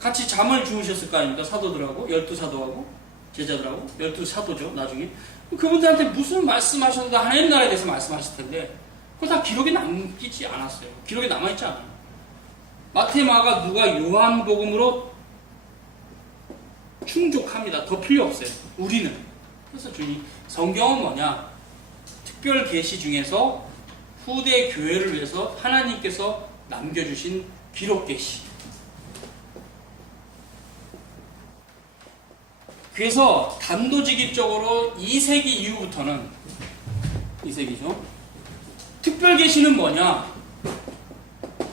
같이 잠을 주무셨을 거 아닙니까? 사도들하고, 12사도하고, 제자들하고, 12사도죠, 나중에. 그분들한테 무슨 말씀하셔도 하나님 나라에 대해서 말씀하실 텐데, 그거 다 기록에 남기지 않았어요. 기록에 남아있지 않아요. 마태, 마가, 누가, 요한복음으로 충족합니다. 더 필요 없어요. 우리는. 그래서 주님, 성경은 뭐냐? 특별 계시 중에서 후대 교회를 위해서 하나님께서 남겨주신 기록 계시. 그래서 단도직입적으로 2세기 이후부터는 2세기죠. 특별 계시는 뭐냐?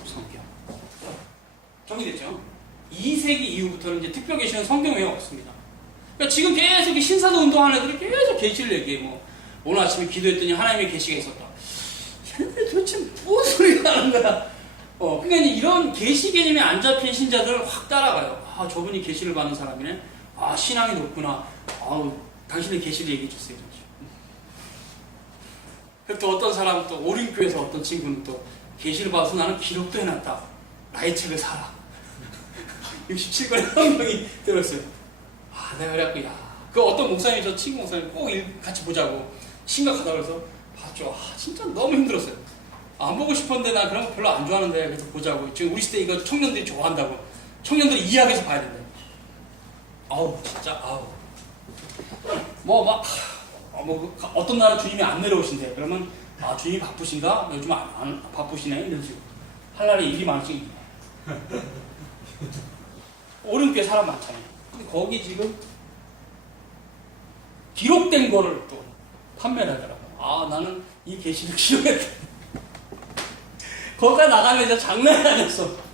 성경. 정리됐죠? 2세기 이후부터는 이제 특별 계시는 성경 외에 없습니다. 그러니까 지금 계속 신사도 운동하는 애들이 계속 계시를 얘기해. 뭐 오늘 아침에 기도했더니 하나님의 계시가 있었다. 걔네들 도대체 무슨 소리가 하는 거야? 그러니까 이런 계시 개념에 안 잡힌 신자들을 확 따라가요. 아, 저분이 계시를 받는 사람이네. 아, 신앙이 높구나. 아우, 당신의 계시를 얘기해 주세요. 또 어떤 사람은 또 오림교에서 어떤 친구는 또 계시를 받아서 나는 기록도 해놨다. 나의 책을 사라. 67권의 성경이 들었어요. 아, 내가 그래갖고, 야, 그 어떤 목사님이 저 친구 목사님 꼭 같이 보자고 심각하다 그래서 봤죠. 아, 진짜 너무 힘들었어요. 안 보고 싶었는데 나 그런 거 별로 안 좋아하는데 그래서 보자고. 지금 우리 시대 이거 청년들이 좋아한다고. 청년들이 이야기해서 봐야 된다. 아우, 진짜, 아우. 어떤 날은 주님이 안 내려오신대. 그러면, 아, 주님이 바쁘신가? 요즘 안 바쁘시네? 이런 식으로. 할 날에 일이 많지. 오른께 사람 많잖아요. 근데 거기 지금 기록된 거를 또 판매를 하더라고요. 아, 나는 이 계시를 기록했다. 거기까지 나가면 이제 장난이 아니었어.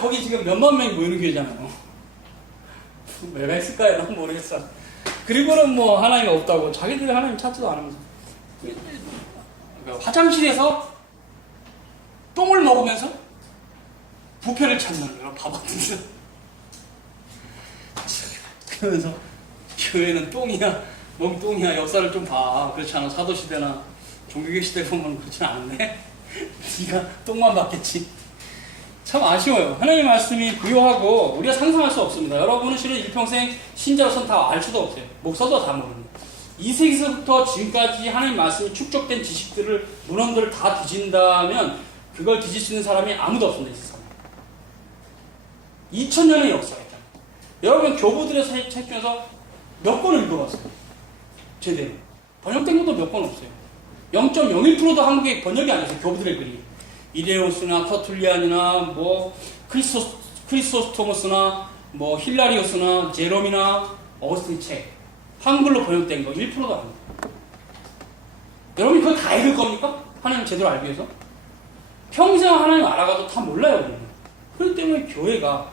거기 지금 몇만 명이 모이는 교회잖아요. 왜가 있을까요? 난 모르겠어. 그리고는 뭐 하나님이 없다고 자기들이 하나님 찾지도 않으면서 화장실에서 똥을 먹으면서 부패를 찾는 그런 바보들. 그러면서 교회는 똥이야, 멍똥이야. 역사를 좀 봐. 그렇지 않아? 사도시대나 종교개 시대 보면 그렇진 않은데 네가 똥만 봤겠지. 참 아쉬워요. 하나님의 말씀이 부요하고 우리가 상상할 수 없습니다. 여러분은 실은 일평생 신자로서는 다 알 수도 없어요. 목사도 다 모릅니다. 2세기서부터 지금까지 하나님의 말씀이 축적된 지식들을, 문헌들을 다 뒤진다면 그걸 뒤질 수 있는 사람이 아무도 없습니다. 이 세상에. 2000년의 역사였잖아요. 여러분 교부들의 책 중에서 몇 권을 읽어봤어요? 제대로. 번역된 것도 몇 권 없어요. 0.01%도 한국에 번역이 안 됐어요. 교부들의 글이. 이레오스나 터툴리안이나 뭐 크리소스토머스나 뭐 힐라리오스나 제롬이나 어거스틴 책 한글로 번역된 거 1%도 안 돼요. 여러분이 그거 다 읽을 겁니까? 하나님 제대로 알기 위해서? 평생 하나님 알아가도 다 몰라요. 우리는. 그렇기 때문에 교회가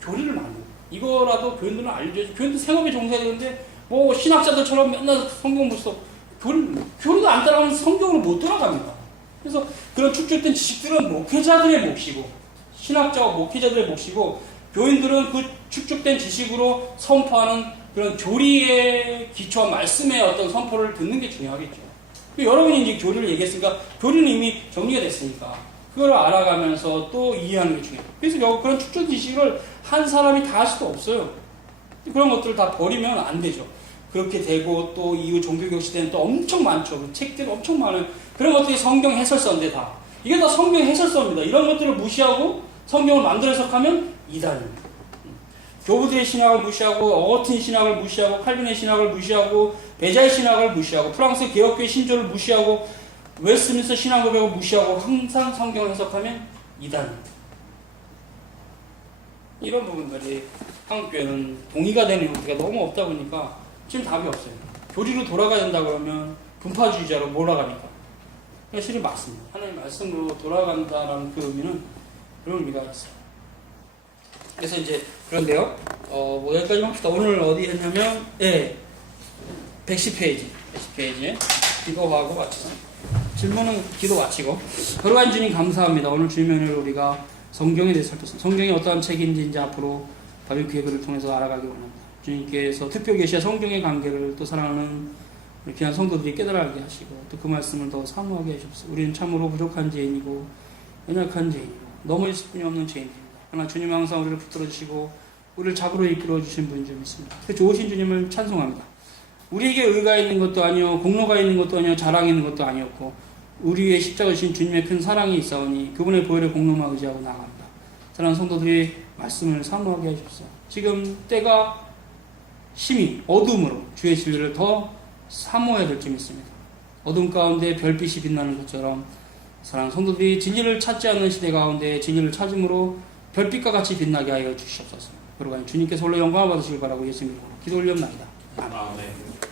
교리를 만들고 이거라도 교인들은 알려줘야지. 교인들 생업에 종사해야 되는데 뭐 신학자들처럼 맨날 성경 못 써. 교리도 안 따라가면 성경으로 못 돌아갑니다. 그래서 그런 축적된 지식들은 목회자들의 몫이고 신학자와 목회자들의 몫이고 교인들은 그 축적된 지식으로 선포하는 그런 교리에 기초한 말씀의 어떤 선포를 듣는 게 중요하겠죠. 여러분이 이제 교리를 얘기했으니까 교리는 이미 정리가 됐으니까 그걸 알아가면서 또 이해하는 게 중요해요. 그래서 결국 그런 축적 지식을 한 사람이 다 할 수도 없어요. 그런 것들을 다 버리면 안 되죠. 그렇게 되고 또 이후 종교개혁 시대는 또 엄청 많죠. 책들이 엄청 많은 그런 것들이 성경 해설서인데 다. 이게 다 성경 해설서입니다. 이런 것들을 무시하고 성경을 만들어 해석하면 이단입니다. 교부들의 신학을 무시하고 어거틴 신학을 무시하고 칼빈의 신학을 무시하고 베자의 신학을 무시하고 프랑스 개혁교회 신조를 무시하고 웨스트민스터 신학고백을 무시하고 항상 성경을 해석하면 이단입니다. 이런 부분들이 한국교회는 동의가 되는 형태가 너무 없다 보니까 지금 답이 없어요. 교리로 돌아가야 된다 그러면 분파주의자로 몰아갑니까? 실이 맞습니다. 하나님 말씀으로 돌아간다라는 그 의미는 그런 의미가 있어요. 그래서 이제 그런데요. 뭐 여기까지 합시다. 오늘 어디 했냐면 110페이지. 110페이지에 기도하고 마치죠. 질문은 기도 마치고 거룩한 주님 감사합니다. 오늘 주님의 은혜로 우리가 성경에 대해서 살폈습니다. 성경이 어떠한 책인지 이제 앞으로 바비큐의 글을 통해서 알아가기 원합니다. 주님께서 특별 계시와 성경의 관계를 또 사랑하는 우리 귀한 성도들이 깨달아가게 하시고 또 그 말씀을 더 사모하게 하십시오. 우리는 참으로 부족한 죄인이고 연약한 죄인이고 넘어질 뿐이 없는 죄인들입니다. 그러나 주님은 항상 우리를 붙들어 주시고 우리를 잡으러 이끌어 주신 분인 줄 믿습니다. 그 좋으신 주님을 찬송합니다. 우리에게 의가 있는 것도 아니요 공로가 있는 것도 아니요 자랑이 있는 것도 아니었고 우리 위에 십자가 주신 주님의 큰 사랑이 있사오니 그분의 보혈의 공로만 의지하고 나아갑니다. 사랑하는 성도들이 말씀을 사모하게 하십시오. 지금 때가 심히 어둠으로 주의 진리를 더 사모해야 될 줄 믿습니다. 어둠 가운데 별빛이 빛나는 것처럼 사랑하는 성도들이 진리를 찾지 않는 시대 가운데 진리를 찾음으로 별빛과 같이 빛나게 하여 주시옵소서. 그러고 주님께서 홀로 영광을 받으시길 바라고 예수님 이름으로 기도 올리옵나이다. 아멘.